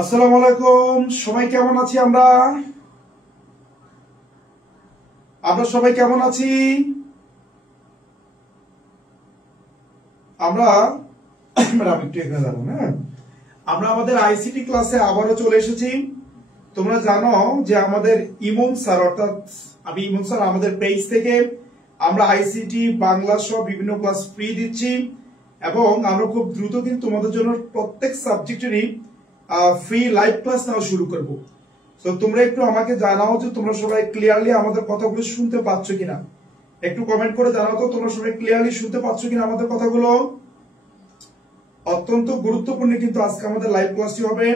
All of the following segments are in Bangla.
আসসালামু আলাইকুম। সবাই কেমন আছি? আমরা সবাই কেমন আছি? আমরা একটু এখানে যাবো। হ্যাঁ, আমরা আমাদের আইসিটি ক্লাসে আবারও চলে এসেছি। তোমরা জানো যে আমাদের ইমন স্যার, অর্থাৎ আমি ইমন স্যার, আমাদের পেজ থেকে আমরা আইসিটি বাংলা সহ বিভিন্ন ক্লাস ফ্রি দিচ্ছি এবং আমরা খুব দ্রুত কিন্তু তোমাদের জন্য প্রত্যেক সাবজেক্টেরই ফ্রি লাইভ ক্লাস নেওয়া শুরু করব। তো তোমরা একটু আমাকে জানাও যে তোমরা সবাই ক্লিয়ারলি আমাদের কথাগুলো শুনতে পাচ্ছ কিনা। একটু কমেন্ট করে জানাও তো তোমরা সবাই ক্লিয়ারলি শুনতে পাচ্ছ কিনা আমাদের কথাগুলো। অত্যন্ত গুরুত্বপূর্ণ কিন্তু আজকে আমাদের লাইভ ক্লাসটি হবে।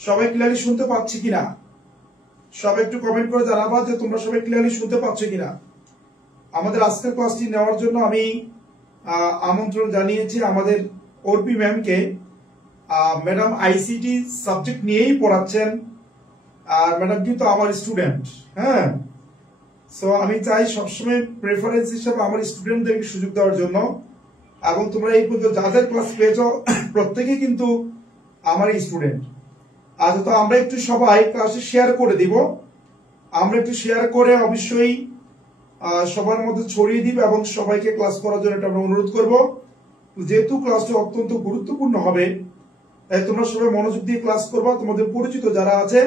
সবাই ক্লিয়ারলি শুনতে পাচ্ছি কিনা সবাই একটু কমেন্ট করে জানাবা যে তোমরা সবাই ক্লিয়ারলি শুনতে পাচ্ছ কিনা। আমাদের আজকের ক্লাসটি নেওয়ার জন্য আমি আমন্ত্রণ জানিয়েছি আমাদের অর্পি ম্যামকে। ম্যাডাম আইসিটি সাবজেক্ট নিয়েই পড়াচ্ছেন আর ম্যাডাম কিন্তু আমার স্টুডেন্ট। হ্যাঁ, সো আমি চাই সবসময় প্রেফারেন্স হিসেবে আমার স্টুডেন্টদেরকে সুযোগ দেওয়ার জন্য, এবং তোমরা এই পর্যন্ত যাদের ক্লাস পেয়েছো প্রত্যেকেই কিন্তু আমার স্টুডেন্ট। আজ তো আমরা একটু সবাই ক্লাসে শেয়ার করে দিব। আমরা একটু শেয়ার করে অবশ্যই সবার মধ্যে ছড়িয়ে দিব এবং সবাইকে ক্লাস করার জন্য এটা আমরা অনুরোধ করব। যেহেতু ক্লাসটা অত্যন্ত গুরুত্বপূর্ণ হবে তাই তোমরা সবাই মনোযোগ দিয়ে ক্লাস করবা। তোমাদের পরিচিত যারা আছে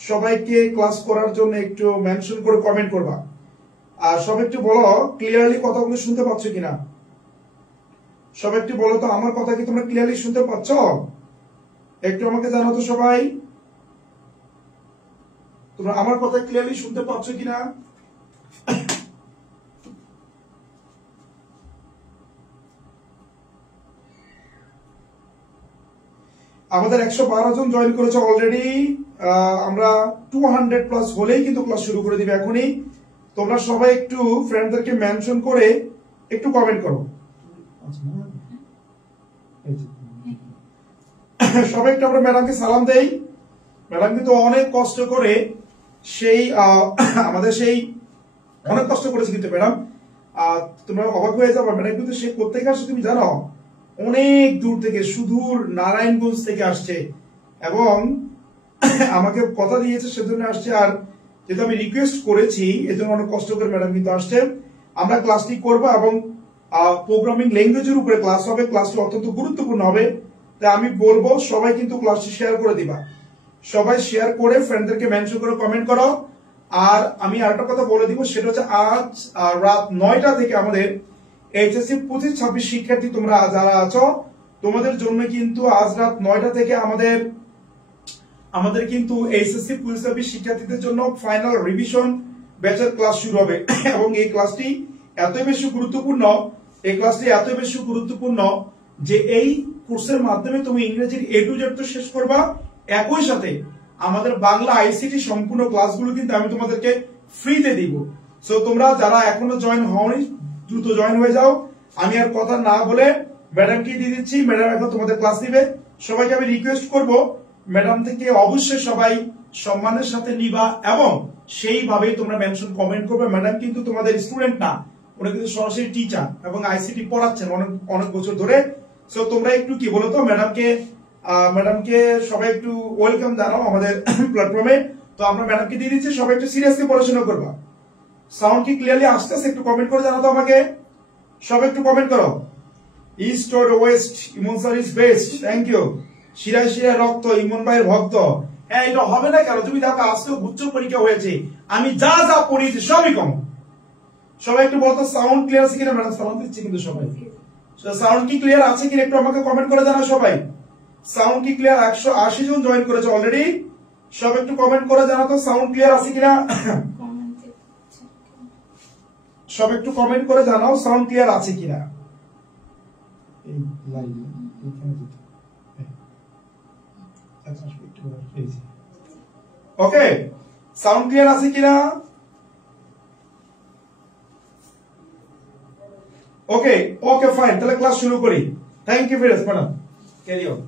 সবাইকে ক্লাস করার জন্য একটু মেনশন করে কমেন্ট করবা। আর সবাই একটু বলো ক্লিয়ারলি কথাগুলো শুনতে পাচ্ছ কিনা। সবাই একটু বলো তো আমার কথা কি তোমরা ক্লিয়ারলি শুনতে পাচ্ছ? একটু আমাকে জানাও তো সবাই, তোমরা আমার কথা ক্লিয়ারলি শুনতে পাচ্ছ কিনা। আমাদের 112 জন জয়েন করেছে অলরেডি। আমরা 200 প্লাস হলেই কিন্তু ক্লাস শুরু করে দিবে এখনই। তোমরা সবাই একটু ফ্রেন্ডদেরকে মেনশন করে একটু কমেন্ট করো। সবাই একটু আমরা ম্যাডামকে সালাম দেই। ম্যাডাম কিন্তু অনেক কষ্ট করে সেই আমাদের সেই অনেক কষ্ট করেছে কিন্তু ম্যাডাম। তোমরা অবাক হয়ে যাবে, ম্যাডাম কিন্তু সে কোথেকে আসছে তুমি জানো? অনেক দূর থেকে, সুদূর নারায়ণগঞ্জ থেকে আসছে এবং আমাকে কথা দিয়েছে সেজন্য আসছে। আর যেহেতু আমি রিকোয়েস্ট করেছি এজন্য অনেক কষ্ট করে ম্যাডাম কিন্তু আসছে। আমরা ক্লাসটি করবো এবং প্রোগ্রামিং ল্যাঙ্গুয়েজের উপরে ক্লাস হবে। ক্লাসটি অত্যন্ত গুরুত্বপূর্ণ হবে, তাই আমি বলবো সবাই কিন্তু ক্লাসটি শেয়ার করে দিবা। সবাই শেয়ার করে ফ্রেন্ডদেরকে মেনশন করে কমেন্ট করো। আর আমি আরেকটা কথা বলে দিব, সেটা হচ্ছে আজ রাত 9টা থেকে আমাদের এইচএসসি 25-26 শিক্ষার্থী তোমরা যারা আছো তোমাদের জন্য কিন্তু আজ রাত 9টা থেকে আমাদের কিন্তু এইচএসসি 25-26 শিক্ষার্থীদের জন্য ফাইনাল রিভিশন ব্যাচের ক্লাস শুরু হবে। এবং এই ক্লাসটি এত বেশি গুরুত্বপূর্ণ যে এই কোর্সের মাধ্যমে তুমি ইংরেজির A to Z তো শেষ করবা, একই সাথে আমাদের বাংলা আইসিটি সম্পূর্ণ ক্লাসগুলো কিন্তু আমি তোমাদেরকে ফ্রিতে দিব। সো তোমরা যারা এখনো জয়েন হওনি দ্রুত জয়েন হয়ে যাও। আমি আর কথা না বলে ম্যাডামকে দিয়ে দিচ্ছি, ম্যাডাম এখন তোমাদের ক্লাস নিবে। সবাইকে আমি রিকোয়েস্ট করব ম্যাডাম থেকে অবশ্যই সবাই সম্মানের সাথে নিবা এবং সেইভাবেই তোমরা মেনশন কমেন্ট করবে। ম্যাডাম কিন্তু তোমাদের স্টুডেন্ট না, ওরা কিন্তু সরাসরি টিচার এবং আইসিটি পড়াচ্ছেন অনেক বছর ধরে। সো তোমরা একটু কি বলো তো ম্যাডামকে সবাই একটু ওয়েলকাম জানাও আমাদের প্ল্যাটফর্মে। তো আমরা ম্যাডামকে দিয়ে দিচ্ছি, সবাই একটু সিরিয়াসলি পড়াশোনা করবা। সাউন্ড কি ক্লিয়ারলি আসতেছে? একটু কমেন্ট করে জানাও তো আমাকে। সবাই একটু কমেন্ট করো। East or west, Emon sir is best, thank you. শিরায় শিরায় রক্ত, ইমন ভাইয়ের ভক্ত। হ্যাঁ, এটা হবে না কেন? তুমি দেখো আজকে উচ্চ পরীক্ষা হয়েছে, আমি যা যা পড়িয়েছি সবই কম। সবাই একটু বলতো সাউন্ড ক্লিয়ার আছে কিনা। ম্যাডাম সাউন্ড দিচ্ছি কিন্তু সবাই। সাউন্ড কি ক্লিয়ার আছে কিনা একটু আমাকে কমেন্ট করে জানাও সবাই। সাউন্ড কি ক্লিয়ার? 180 জন জয়েন করেছে অলরেডি। সব একটু কমেন্ট করে জানাও তো সাউন্ড ক্লিয়ার আছে কিনা। সব একটু কমেন্ট করে জানাও সাউন্ড ক্লিয়ার আছে কিনা। ওকে, সাউন্ড ক্লিয়ার আছে কিনা? ওকে ওকে ফাইন, তাহলে ক্লাস শুরু করি। Thank you Firoz madam, carry on.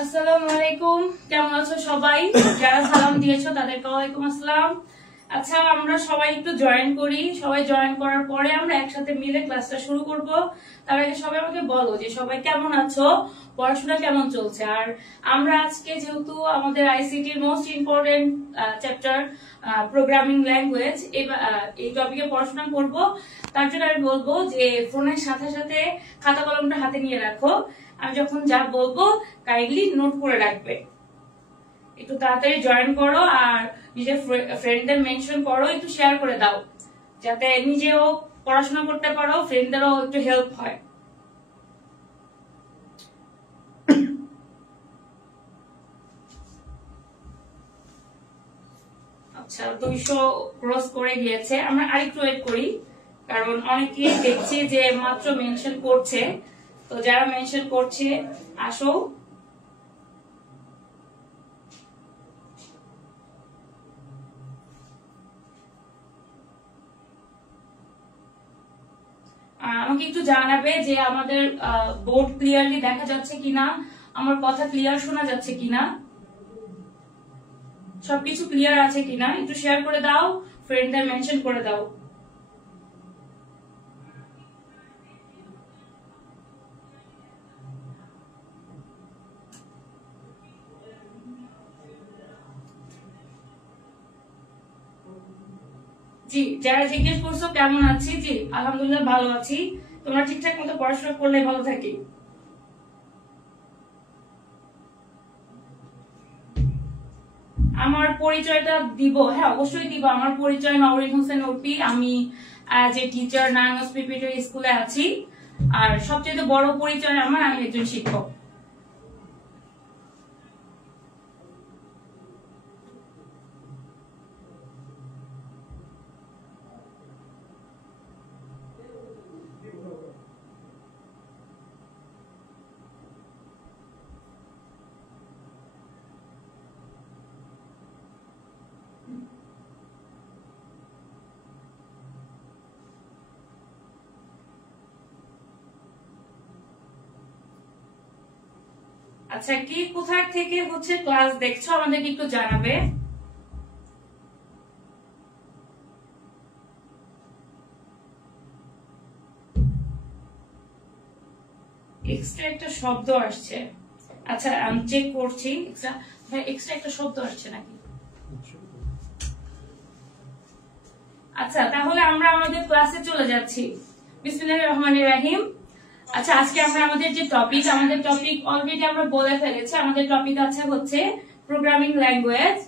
আসসালামু আলাইকুম, কেমন আছো সবাই? যারা সালাম দিয়েছো তাদেরকে ওয়ালাইকুম আসসালাম। আচ্ছা, আমরা সবাই একটু জয়েন করি। সবাই জয়েন করার পরে আমরা একসাথে মিলে ক্লাসটা শুরু করব। তার আগে সবাই আমাকে বলো যে সবাই কেমন আছো, পড়াশোনা কেমন চলছে। আর আমরা আজকে যেহেতু আমাদের আইসিটির most important chapter programming language এই টপিকে পড়াশোনা করব, তার জন্য আমি বলবো যে ফোনের সাথে সাথে খাতা কলমটা হাতে নিয়ে রাখো। আমি যখন যা বলবো কাইন্ডলি নোট করে রাখবে। একটু তাড়াতাড়ি জয়েন করো আর নিজের ফ্রেন্ডদের মেনশন করো, একটু শেয়ার করে দাও যাতে নিজেও পড়াশোনা করতে পারো, ফ্রেন্ডদেরও একটু হেল্প হয়। আচ্ছা, 200 ক্রস করে গিয়েছে। আমরা আরেকটু ওয়েট করি, কারণ অনেকেই দেখছি যে মাত্র মেনশন করছে। তো যারা মেনশন করছে আসো। আমাকে একটু জানাবে যে আমাদের বোর্ড ক্লিয়ারলি দেখা যাচ্ছে কিনা, আমার কথা ক্লিয়ার শোনা যাচ্ছে কিনা, সবকিছু ক্লিয়ার আছে কিনা। একটু শেয়ার করে দাও, ফ্রেন্ডদের মেনশন করে দাও। জি, যারা জিজ্ঞেস করছো কেমন আছি, জি আলহামদুলিল্লাহ ভালো আছি। তোমরা ঠিকঠাক মতো পড়াশোনা করলে ভালো থাকি। আমার পরিচয়টা দিব? হ্যাঁ, অবশ্যই দিব। আমার পরিচয় নওরিন হোসেন ওপি। আমি যে টিচার নারায়ণগঞ্জ প্রিপারেটরি স্কুলে আছি। আর সবচেয়ে বড় পরিচয় আমার, আমি একজন শিক্ষক। আচ্ছা, কি কোথা থেকে হচ্ছে ক্লাস দেখছো আমাদেরকে একটু জানাবে। এক্সট্রা একটা শব্দ আসছে। আচ্ছা, আমি চেক করছি। এক্সট্রা একটা শব্দ আসছে নাকি? আচ্ছা, তাহলে আমরা আমাদের ক্লাসে চলে যাচ্ছি। বিসমিল্লাহির রহমানির রহিম। আচ্ছা, আজকে আমরা আমাদের টপিক অলরেডি আমরা বলে ফেলেছি। আমাদের টপিক আছে হচ্ছে প্রোগ্রামিং ল্যাঙ্গুয়েজ।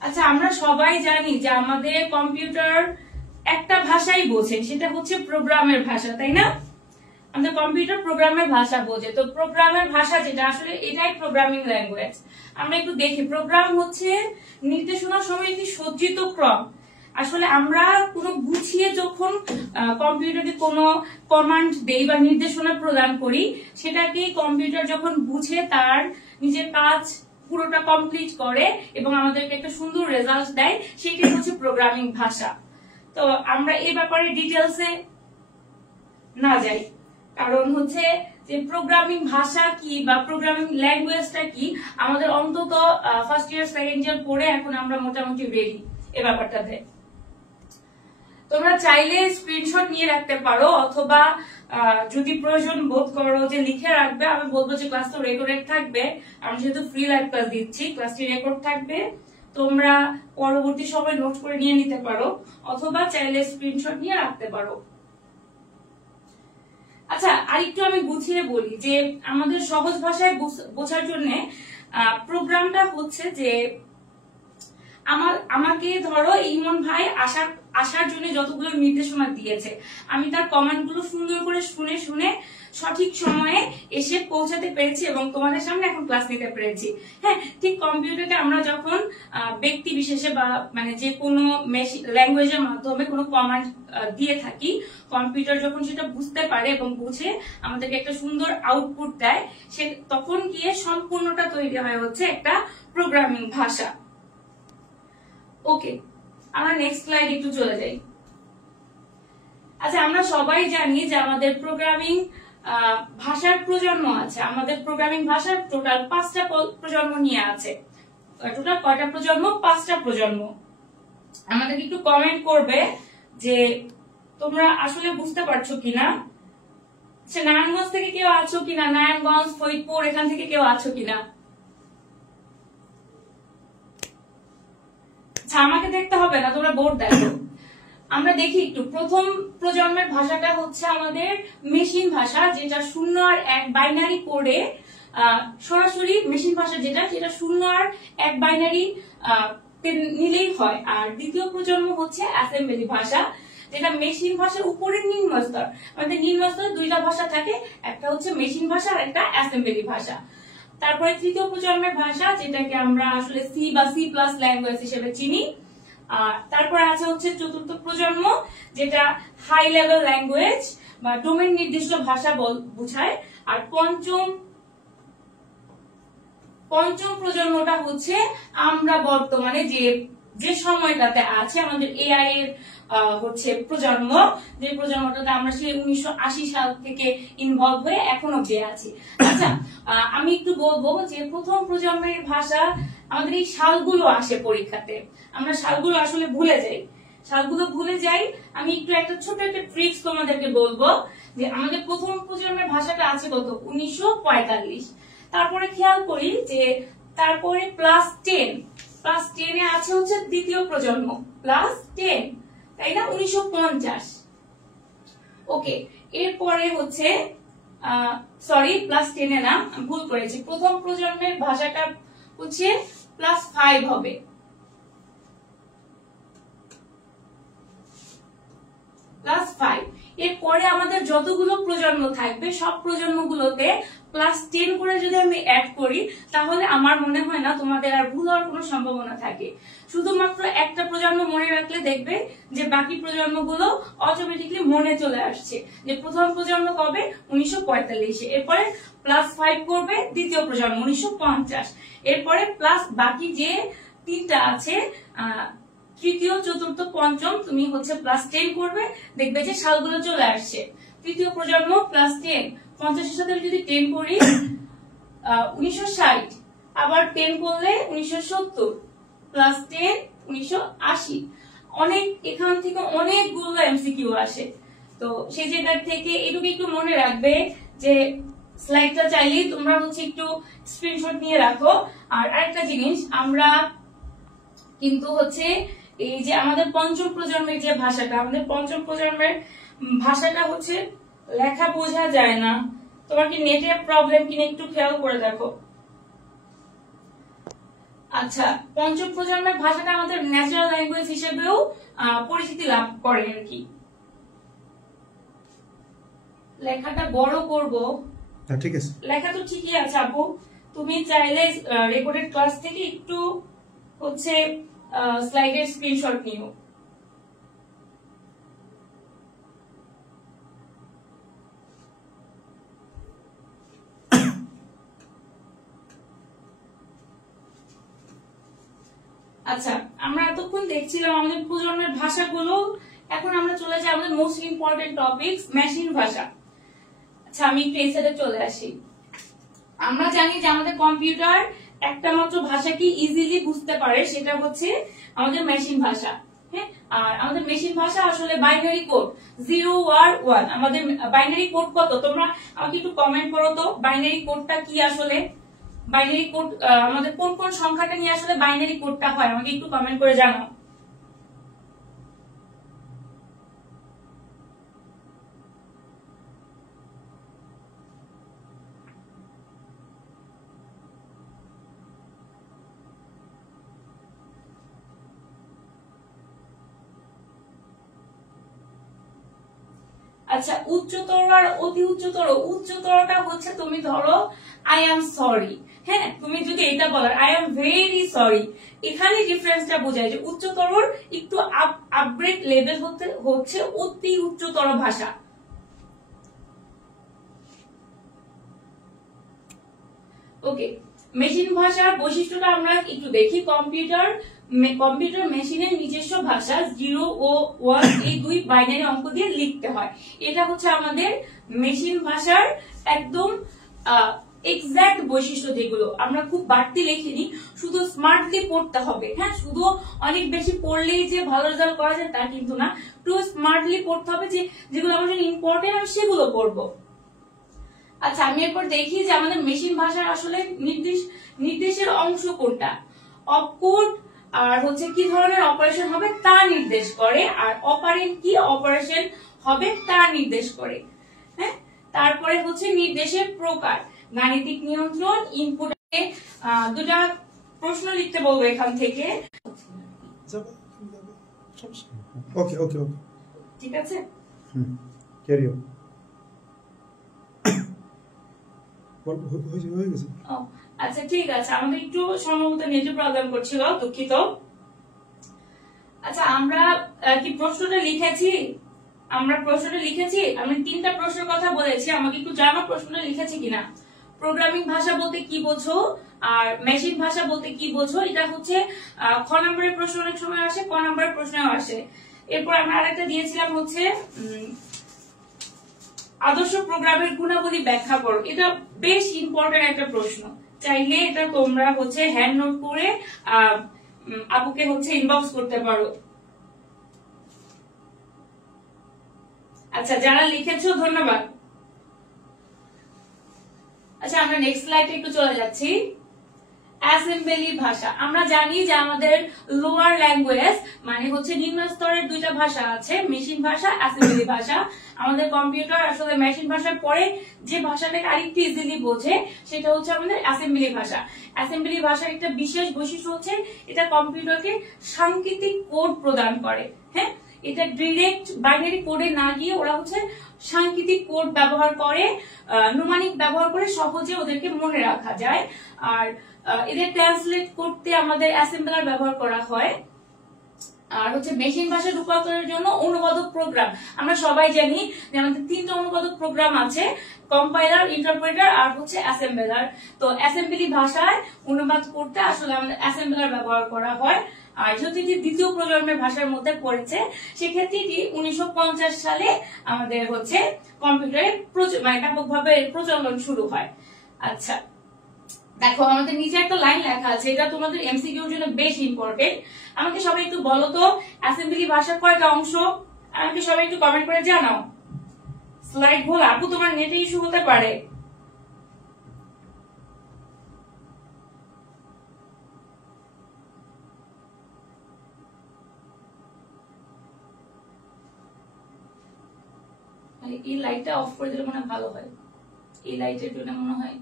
আচ্ছা, আমরা সবাই জানি যে আমাদের কম্পিউটার একটা ভাষাই বোঝে, সেটা হচ্ছে প্রোগ্রামের ভাষা, তাই না? আমাদের কম্পিউটার প্রোগ্রামের ভাষা বোঝে। তো প্রোগ্রামের ভাষা যেটা, আসলে এটাই প্রোগ্রামিং ল্যাঙ্গুয়েজ। আমরা একটু দেখি, প্রোগ্রাম হচ্ছে নির্দেশনা সময় একটি সজ্জিত ক্রম। আসলে আমরা কোনো গুছিয়ে যখন কম্পিউটারে কোনো কমান্ড দেই বা নির্দেশনা প্রদান করি, সেটাকে কম্পিউটার যখন বুঝে তার নিজের কাজ পুরোটা কমপ্লিট করে এবং আমাদেরকে একটা সুন্দর রেজাল্ট দেয়, সেটাই হচ্ছে প্রোগ্রামিং ভাষা। তো আমরা এই ব্যাপারে ডিটেলসে না যাই, কারণ হচ্ছে যে প্রোগ্রামিং ভাষা কি বা প্রোগ্রামিং ল্যাঙ্গুয়েজটা কি, আমাদের অন্তত ফার্স্ট ইয়ার সেকেন্ড ইয়ার পড়ে এখন আমরা মোটামুটি রেডি এ ব্যাপারটাতে। তোমরা চাইলে স্ক্রিনশট নিয়ে রাখতে পারো, অথবা যদি প্রয়োজন বোধ করো যে লিখে রাখবে, আমি বলবো যে ক্লাস তো রেকর্ডেড থাকবে। আমি যেহেতু ফ্রি লাইভ ক্লাস দিচ্ছি, ক্লাসটি রেকর্ড থাকবে, তোমরা পরবর্তী সময় নোট করে নিয়ে নিতে পারো, অথবা চাইলে স্ক্রিনশট নিয়ে রাখতে পারো। আচ্ছা, আরেকটু আমি বুঝিয়ে বলি যে আমাদের সহজ ভাষায় বোঝার জন্য প্রোগ্রামটা হচ্ছে যে আমাকে ধরো ইমন ভাই আসার জন্য যতগুলো নির্দেশনা দিয়েছে, আমি তার কমান্ড গুলো সুন্দর করে শুনে শুনে সঠিক সময়ে এসে পৌঁছাতে পেরেছি এবং তোমাদের সামনে এখন ক্লাস নিতে পেরেছি। হ্যাঁ, ঠিক কম্পিউটারে আমরা যখন ব্যক্তি বিশেষে বা মানে যে কোনো ল্যাঙ্গুয়েজের মাধ্যমে কোনো কমান্ড দিয়ে থাকি, কম্পিউটার যখন সেটা বুঝতে পারে এবং বুঝে আমাদেরকে একটা সুন্দর আউটপুট দেয়, সে তখন গিয়ে সম্পূর্ণটা তৈরি হয় হচ্ছে একটা প্রোগ্রামিং ভাষা। ওকে, আমরা নেক্সট স্লাইড একটু চলে যাই। আচ্ছা, আমরা সবাই জানি যে আমাদের প্রোগ্রামিং ভাষার প্রজন্ম আছে। আমাদের প্রোগ্রামিং ভাষার টোটাল 5টা প্রজন্ম নিয়ে আছে। টোটাল কয়টা প্রজন্ম? 5টা প্রজন্ম। আমাদেরকে একটু কমেন্ট করবে যে তোমরা আসলে বুঝতে পারছো কিনা। আচ্ছা, নারায়ণগঞ্জ থেকে কেউ আছো কিনা? নারায়ণগঞ্জ, ফরিদপুর, এখান থেকে কেউ আছো কিনা? আচ্ছা, আমাকে দেখতে হবে না, তোমরা বোর্ড দেখো। আমরা দেখি একটু, প্রথম প্রজন্মের ভাষাটা হচ্ছে আমাদের মেশিন ভাষা, যেটা 0 আর 1 বাইনারি কোডে সরাসরি মেশিন ভাষা, যেটা 0 আর 1 বাইনারি নিলেই হয়। আর দ্বিতীয় প্রজন্ম হচ্ছে অ্যাসেম্বলি ভাষা, যেটা মেশিন ভাষার উপরের নিম্ন স্তর। আমাদের নিম্ন স্তরে 2টা ভাষা থাকে, একটা হচ্ছে মেশিন ভাষা আর একটা অ্যাসেম্বলি ভাষা। তারপরে তৃতীয় প্রজন্মের ভাষা, যেটাকে আমরা আসলে সি বা সি প্লাস ল্যাঙ্গুয়েজ হিসেবে চিনি। আর তারপর আছে হচ্ছে চতুর্থ প্রজন্ম, যেটা হাই লেভেল ল্যাঙ্গুয়েজ বা ডোমেন নির্দিষ্ট ভাষা বোঝায়। আর পঞ্চম প্রজন্মটা হচ্ছে আমরা বর্তমানে যে সময়টাতে আছে, আমাদের এআই এর হচ্ছে প্রজন্ম, যে প্রজন্মটাতে আমরা সেই 1980 সাল থেকে ইনভলভ হয়ে এখন অব্দি আছি। আচ্ছা, আমি একটু বলবো যে প্রথম প্রজন্মের ভাষা, আমাদের এই সালগুলো আসে পরীক্ষাতে, আমরা সালগুলো আসলে ভুলে যাই। আমি একটু একটা ছোট একটা ট্রিক্স তোমাদেরকে বলবো, যে আমাদের প্রথম প্রজন্মের ভাষাটা আছে কত? 1945। তারপরে খেয়াল করি যে তারপরে প্লাস 10 আছে হচ্ছে দ্বিতীয় প্রজন্ম, প্লাস 10, তাই না? 1950। ওকে, এরপরে হচ্ছে সরি, প্লাস 10 না, ভুল করেছি। প্রথম প্রজন্মের ভাষাটা হচ্ছে প্লাস 5 হবে। প্লাস 5। এরপরে আমাদের যতগুলো প্রজন্ম থাকবে, সব প্রজন্মগুলোতে প্লাস 10 করে যদি আমি অ্যাড করি, তাহলে আমার মনে হয় না তোমাদের আর ভুল হওয়ার কোনো সম্ভাবনা থাকে। শুধুমাত্র একটা প্রজন্ম মনে রাখলে দেখবে যে বাকি প্রজন্মগুলো অটোমেটিকলি মনে চলে আসছে, যে প্রথম প্রজন্ম কবে? 1945। এরপরে প্লাস 5 করবে দ্বিতীয় প্রজন্ম 1950। এরপরে প্লাস বাকি যে 3টা আছে, তৃতীয়, চতুর্থ, পঞ্চম, তুমি হচ্ছে প্লাস 10 করবে, দেখবে যে সালগুলো চলে আসছে। তৃতীয় প্রজন্ম প্লাস 10, 50 এর সাথে যদি 10 করি 1960, আবার 10 করলে 1970, প্লাস 10 1980। অনেক, এখান থেকে অনেকগুলো এমসিকিউ আসে। তো সেই জায়গা থেকে এটুকু একটু মনে রাখবে, যে স্লাইডটা চাইলেই তোমরা হচ্ছে একটু স্ক্রিনশট নিয়ে রাখো। আর আরেকটা জিনিস, আমরা কিন্তু হচ্ছে এই যে আমাদের পঞ্চম প্রজন্মের যে ভাষাটা, আমাদের পঞ্চম প্রজন্মের ভাষাটা হচ্ছে লেখা বোঝা যায় না। তোমার কি নেটে প্রবলেম কিনা একটু খেয়াল করে দেখো। আচ্ছা, পঞ্চম প্রজন্মের ভাষাটা আমাদের ন্যাচারাল ল্যাঙ্গুয়েজ হিসেবেও পরিচিতি লাভ করে আর কি। লেখাটা বড় করব, ঠিক আছে? লেখা তো ঠিকই আছে আপু, তুমি চাইলে রেকর্ডেড ক্লাস থেকে একটু হচ্ছে স্লাইডের স্ক্রিনশট নিও। আচ্ছা, আমরা এতক্ষণ দেখছিলাম আমাদের প্রজন্মের ভাষাগুলো, এখন আমরা চলে যাই আমাদের মোস্ট ইম্পর্টেন্ট টপিকস, মেশিন ভাষা। আচ্ছা, আমি একটু এই সাইডে চলে আসি। আমরা জানি যে আমাদের কম্পিউটার একটা মাত্র ভাষা কি ইজিলি বুঝতে পারে, সেটা হচ্ছে আমাদের মেশিন ভাষা। হ্যাঁ, আর আমাদের মেশিন ভাষা আসলে বাইনারি কোড 0 আর 1। আমাদের বাইনারি কোড কত? তোমরা আমাকে একটু কমেন্ট করো তো, বাইনারি কোডটা কি আসলে? বাইনারি কোড আমাদের কোন কোন সংখ্যাটা নিয়ে আসলে বাইনারি কোডটা হয়, আমাকে একটু কমেন্ট করে জানাও। আচ্ছা, উচ্চতর আর অতি উচ্চতর। উচ্চতরটা হচ্ছে তুমি ধরো আই এম সরি, হ্যাঁ, তুমি যদি এটা বলো আই এম ভেরি সরি, এখানে ডিফারেন্সটা বোঝায় যে উচ্চতর একটু আপগ্রেড লেভেল হচ্ছে অতি উচ্চতর ভাষা। ওকে, মেশিন ভাষার বৈশিষ্ট্যটা আমরা একটু দেখি। কম্পিউটার মেশিনের নিজস্ব ভাষা 0 ও 1 এই 2 বাইনারি অঙ্ক দিয়ে লিখতে হয়। এটা হচ্ছে আমাদের মেশিন ভাষার একদম এক্সাক্ট বৈশিষ্ট্য যেগুলো আমরা খুব বাড়তি লিখিনি, শুধু স্মার্টলি পড়তে হবে। হ্যাঁ, শুধু অনেক বেশি পড়লেই যে ভালো রেজাল্ট করা যায় তা কিন্তু না, একটু স্মার্টলি পড়তে হবে, যে যেগুলো আমার জন্য ইম্পর্টেন্ট আমি সেগুলো পড়বো। আচ্ছা, আমি এরপর দেখি যে আমাদের মেশিন ভাষার আসলে নির্দেশের অংশ কোনটা। অপকোড আর হচ্ছে কি ধরনের অপারেশন হবে তা নির্দেশ করে, আর অপারেন্ট কি অপারেশন হবে তা নির্দেশ করে। হ্যাঁ, তারপরে হচ্ছে নির্দেশের প্রকার, গাণিতিক নিয়ন্ত্রণ, ইনপুট। দুটা প্রশ্ন লিখতে বলবো এখান থেকে। ওকে ওকে ওকে, ঠিক আছে। Carry on. হয়ে গেছে। আচ্ছা ঠিক আছে, আমাদের একটু সম্ভবত নেটে প্রবলেম করছিল, দুঃখিত। আচ্ছা, আমরা কি প্রশ্নটা লিখেছি? আমি 3টা প্রশ্নের কথা বলেছি, আমাকে একটু জানো প্রশ্নটা লিখেছি কিনা। প্রোগ্রামিং ভাষা বলতে কি বোঝো আর মেশিন ভাষা বলতে কি বোঝো, এটা হচ্ছে খ নম্বরের প্রশ্ন অনেক সময় আসে, ক নম্বরের প্রশ্নেও আসে। এরপর আমরা আরেকটা দিয়েছিলাম হচ্ছে আদর্শ প্রোগ্রামের গুণাবলী ব্যাখ্যা করো। এটা বেশ ইম্পর্টেন্ট একটা প্রশ্ন, চাইলে এটা তোমরা হচ্ছে হ্যান্ড নোট করে আপুকে হচ্ছে ইনবক্স করতে পারো। আচ্ছা, যারা লিখেছো ধন্যবাদ। আচ্ছা, আমরা নেক্সট স্লাইডে একটু চলে যাচ্ছি। অ্যাসেম্বলি ভাষা, আমরা জানি যে আমাদের লোয়ার ল্যাঙ্গুয়েজ মানে হচ্ছে নিম্ন স্তরের দুইটা ভাষা আছে, মেশিন ভাষা, অ্যাসেম্বলি ভাষা। আমাদের কম্পিউটার আসলে মেশিন ভাষার পরে যে ভাষাটাকে আরেকটু ইজিলি বোঝে সেটা হচ্ছে আমাদের অ্যাসেম্বলি ভাষা। অ্যাসেম্বলি ভাষার একটা বিশেষ বৈশিষ্ট্য হচ্ছে এটা কম্পিউটারকে সাংকেতিক কোড প্রদান করে। হ্যাঁ, এটা ডিরেক্ট বাইনারি কোডে না গিয়ে ওরা হচ্ছে সাংকেতিক কোড ব্যবহার করে, নুমানিক ব্যবহার করে সহজে ওদেরকে মনে রাখা যায়। আর এদের ট্রান্সলেট করতে আমাদের অ্যাসেম্বলার ব্যবহার করা হয়। আর হচ্ছে মেশিন ভাষা রূপান্তরের জন্য অনুবাদক প্রোগ্রাম, আমরা সবাই জানি যে আমাদের 3টা অনুবাদক প্রোগ্রাম আছে, কম্পাইলার, ইন্টারপ্রেটার আর হচ্ছে অ্যাসেম্বলার। তো অ্যাসেম্বলি ভাষায় অনুবাদ করতে আসলে আমাদের অ্যাসেম্বলার ব্যবহার করা হয়। আর যেহেতু এটি দ্বিতীয় প্রজন্মের ভাষার মধ্যে পড়েছে, সেক্ষেত্রে এটি 1950 সালে আমাদের হচ্ছে কম্পিউটারে মানে ব্যাপকভাবে প্রচলন শুরু হয়। আচ্ছা দেখো, আমাদের নিচে একটা লাইন লেখা আছে, এটা তোমাদের এমসিকিউর জন্য বেশ ইম্পর্টেন্ট। আমাকে সবাই একটু বলো তো, অ্যাসেম্বলি ভাষার কয়টা অংশ? আমাকে সবাই একটু কমেন্ট করে জানাও। স্লাইড ভুল, আপু তোমার নেটে ইস্যু হতে পারে। এই লাইটটা অফ করে দিলে মনে হয় ভালো হয়, এই লাইটের জন্য মনে হয়।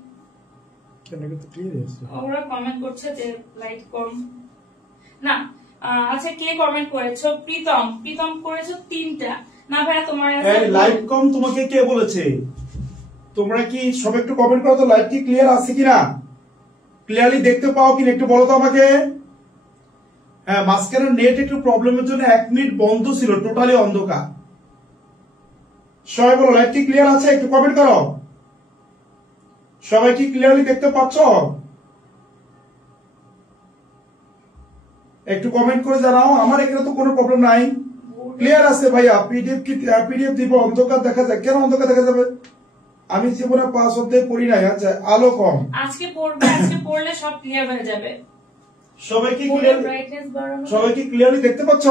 ওরা কমেন্ট করছে যে লাইট কম না। আচ্ছা, কে কমেন্ট করেছো? প্রীতম করেছো 3টা। না ভাইয়া, তোমার লাইট কম তোমাকে কে বলেছে? তোমরা কি সব একটু কমেন্ট করো তো, লাইট কি ক্লিয়ার আছে কিনা, ক্লিয়ারলি দেখতে পাও কিনা একটু বলো তো আমাকে। হ্যাঁ, মাঝখানে নেট একটু প্রবলেমের জন্য 1 মিনিট বন্ধ ছিল, টোটালি অন্ধকার। সবাই বলো লাইট কি ক্লিয়ার আছে, একটু কমেন্ট করো। সবাই কি ক্লিয়ারলি দেখতে পাচ্ছ? একটু কমেন্ট করে জানাও। আমার এখানে তো কোনো প্রবলেম নাই, ক্লিয়ার আছে ভাইয়া। পিডিএফ দিব, অন্ধকার দেখা যায় কেন? অন্ধকার দেখা যাবে, আমি জীবনে 5 অধ্যায় পড়ি নাই। আচ্ছা, আলো কম, আজকে পড়লে সব ক্লিয়ার হয়ে যাবে। সবাই কি ক্লিয়ারলি দেখতে পাচ্ছ?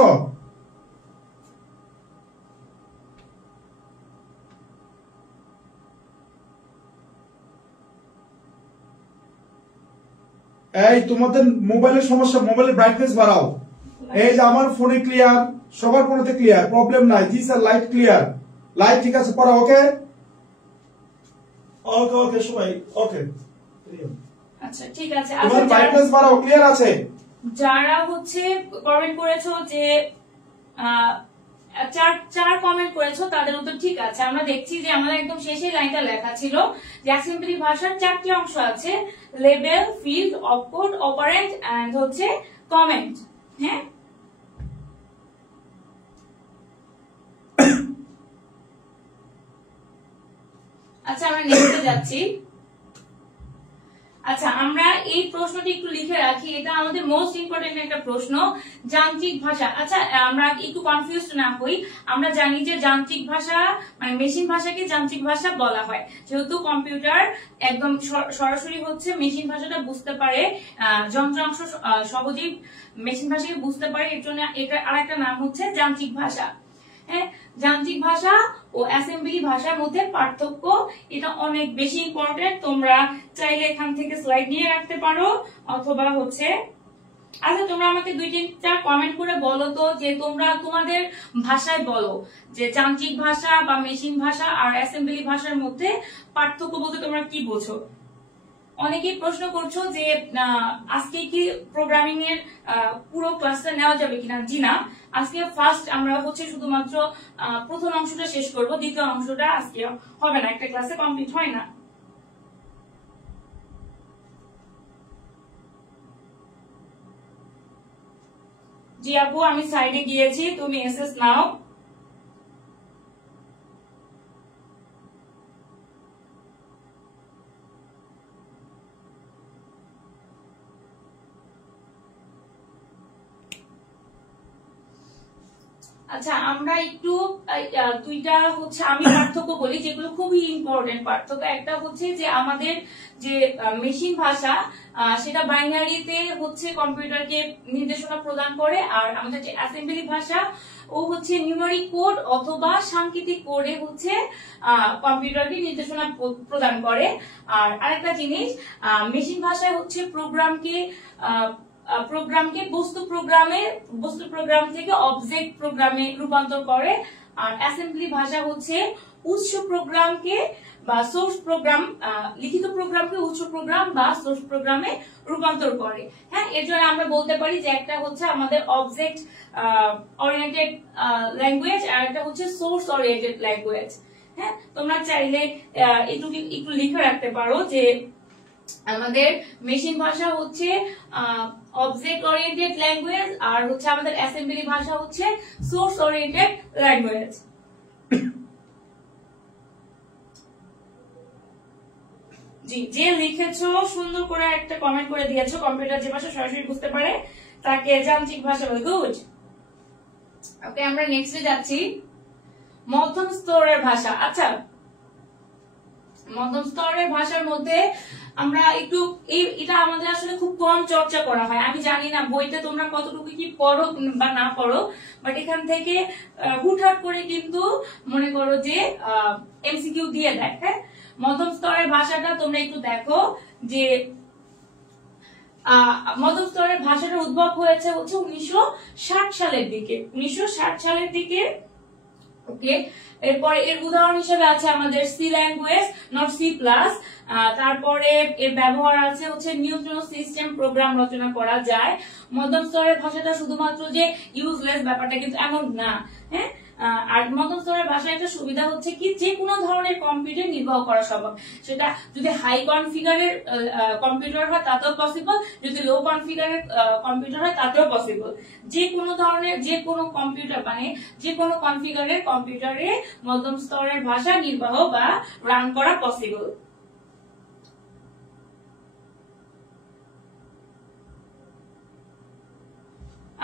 এই তোমাদের মোবাইলের সমস্যা, মোবাইলের ব্রাইটনেস বাড়াও। এই যে আমার ফোনে ক্লিয়ার, সবার ফোনেতে ক্লিয়ার, প্রবলেম নাই। জি স্যার, লাইট ক্লিয়ার, লাইট ঠিক আছে, পড়া ওকে ওকে ওকে সবাই ওকে। আচ্ছা ঠিক আছে, তোমার ব্রাইটনেস বাড়াও, ক্লিয়ার আছে। যারা হচ্ছে কমেন্ট করেছো যে 4 কমেন্ট করেছো, তাদের উত্তর ঠিক আছে। আমরা দেখছি যে আমাদের একদম শেষে লাইনটা লেখা ছিল যে অ্যাসেম্বলি ভাষার 4টি অংশ আছে, label, field, opcode, operand and হচ্ছে কমেন্ট। হ্যাঁ, আচ্ছা আমরা নেক্সটে যাচ্ছি। আচ্ছা, আমরা এই প্রশ্নটি একটু লিখে রাখি, এটা আমাদের মোস্ট ইম্পর্টেন্ট একটা প্রশ্ন। যান্ত্রিক ভাষা, আচ্ছা আমরা একটু কনফিউজড না হই, আমরা জানি যে যান্ত্রিক ভাষা মানে মেশিন ভাষাকে যান্ত্রিক ভাষা বলা হয়, যেহেতু কম্পিউটার একদম সরাসরি হচ্ছে মেশিন ভাষাটা বুঝতে পারে, যন্ত্রাংশ সহজেই মেশিন ভাষাকে বুঝতে পারে, এর জন্য এটা আরেকটা নাম হচ্ছে যান্ত্রিক ভাষা। হ্যাঁ, যান্ত্রিক ভাষা ও অ্যাসেম্বলি ভাষার মধ্যে পার্থক্য, এটা অনেক বেশি ইম্পর্টেন্ট। তোমরা চাইলে এখান থেকে স্লাইড নিয়ে রাখতে পারো, অথবা হচ্ছে আচ্ছা তোমরা আমাকে 2-3টা কমেন্ট করে বলো তো যে তোমরা তোমাদের ভাষায় বলো যে যান্ত্রিক ভাষা বা মেশিন ভাষা আর অ্যাসেম্বলি ভাষার মধ্যে পার্থক্য বলতে তোমরা কি বোঝো। অনেকেই প্রশ্ন করছো যে আজকে কি প্রোগ্রামিং এর পুরো ক্লাসটা নেওয়া যাবে কিনা। জি না, আজকে ফার্স্ট আমরা হচ্ছে শুধুমাত্র প্রথম অংশটা শেষ করব, দ্বিতীয় অংশটা আজকে হবে না, একটা ক্লাসে কমপ্লিট হয় না। জি আপু, আমি সাইডে গিয়েছি, তুমি এসএস নাও। আচ্ছা, আমরা একটু দুইটা হচ্ছে আমি পার্থক্য বলি যেগুলো খুবই ইম্পর্টেন্ট পার্থক্য। একটা হচ্ছে যে আমাদের যে মেশিন ভাষা সেটা বাইনারিতে হচ্ছে কম্পিউটারকে নির্দেশনা প্রদান করে, আর আমাদের যে অ্যাসেম্বলি ভাষা ও হচ্ছে নিউমেরিক কোড অথবা সাংকেতিক কোডে হচ্ছে কম্পিউটারকে নির্দেশনা প্রদান করে। আর আরেকটা জিনিস, মেশিন ভাষায় হচ্ছে প্রোগ্রামকে বস্তু প্রোগ্রাম থেকে অবজেক্ট প্রোগ্রামে রূপান্তর করে। আর অ্যাসেম্বলি ভাষা হচ্ছে উৎস প্রোগ্রামকে বা সোর্স প্রোগ্রাম, লিখিত প্রোগ্রামকে উৎস প্রোগ্রাম বা সোর্স প্রোগ্রামে রূপান্তর করে। হ্যাঁ, এর জন্য আমরা বলতে পারি যে একটা হচ্ছে আমাদের অবজেক্ট ওরিয়েন্টেড ল্যাঙ্গুয়েজ আর একটা হচ্ছে সোর্স ওরিয়েন্টেড ল্যাঙ্গুয়েজ। হ্যাঁ, তোমরা চাইলে একটু লিখে রাখতে পারো যে আমাদের মেশিন ভাষা হচ্ছে অবজেক্ট ওরিয়েন্টেড ল্যাঙ্গুয়েজ আর হচ্ছে আমাদের অ্যাসেম্বলি ভাষা হচ্ছে সোর্স ওরিয়েন্টেড ল্যাঙ্গুয়েজ। জি, যে লিখেছো সুন্দর করে একটা কমেন্ট করে দিয়েছো, কম্পিউটার যে ভাষা সরাসরি বুঝতে পারে তাকে যান্ত্রিক ভাষা বলে। গুড। ওকে, আমরা নেক্সটে যাচ্ছি, মধ্যম স্তরের ভাষা। আচ্ছা, মধ্যম স্তরের ভাষার মধ্যে আমরা একটু এটা আমাদের আসলে খুব কম চর্চা করা হয়। আমি জানি না বইতে তোমরা কতটুকু কি পড়ো বা না পড়ো, বাট এখান থেকে হুটহাট করে কিন্তু মনে করো যে এমসিকিউ দিয়ে দেয়। হ্যাঁ, মধ্যম স্তরের ভাষাটা তোমরা একটু দেখো যে মধ্যম স্তরের ভাষাটার উদ্ভব হয়েছে হচ্ছে 1960 সালের দিকে। 1960 সালের দিকে। ওকে, এরপরে এর উদাহরণ হিসেবে আছে আমাদের C language, not C plus. তারপরে এর ব্যবহার আছে হচ্ছে নিউট্রিনো সিস্টেম প্রোগ্রাম রচনা করা যায়। মধ্যম স্তরের ভাষাটা শুধুমাত্র যে ইউজলেস ব্যাপারটা কিন্তু এমন না। হ্যাঁ, আর মধ্যম স্তরের ভাষার একটা সুবিধা হচ্ছে কি যে কোনো ধরনের কম্পিউটার নির্বাহ করা সম্ভব। সেটা যদি হাই কনফিগারের কম্পিউটার হয় তাতেও পসিবল, যদি লো কনফিগারের কম্পিউটার হয় তাতেও পসিবল। যে কোনো ধরনের যে কোনো কম্পিউটার মানে যে কোনো কনফিগারের কম্পিউটারে মধ্যম স্তরের ভাষা নির্বাহ বা রান করা পসিবল।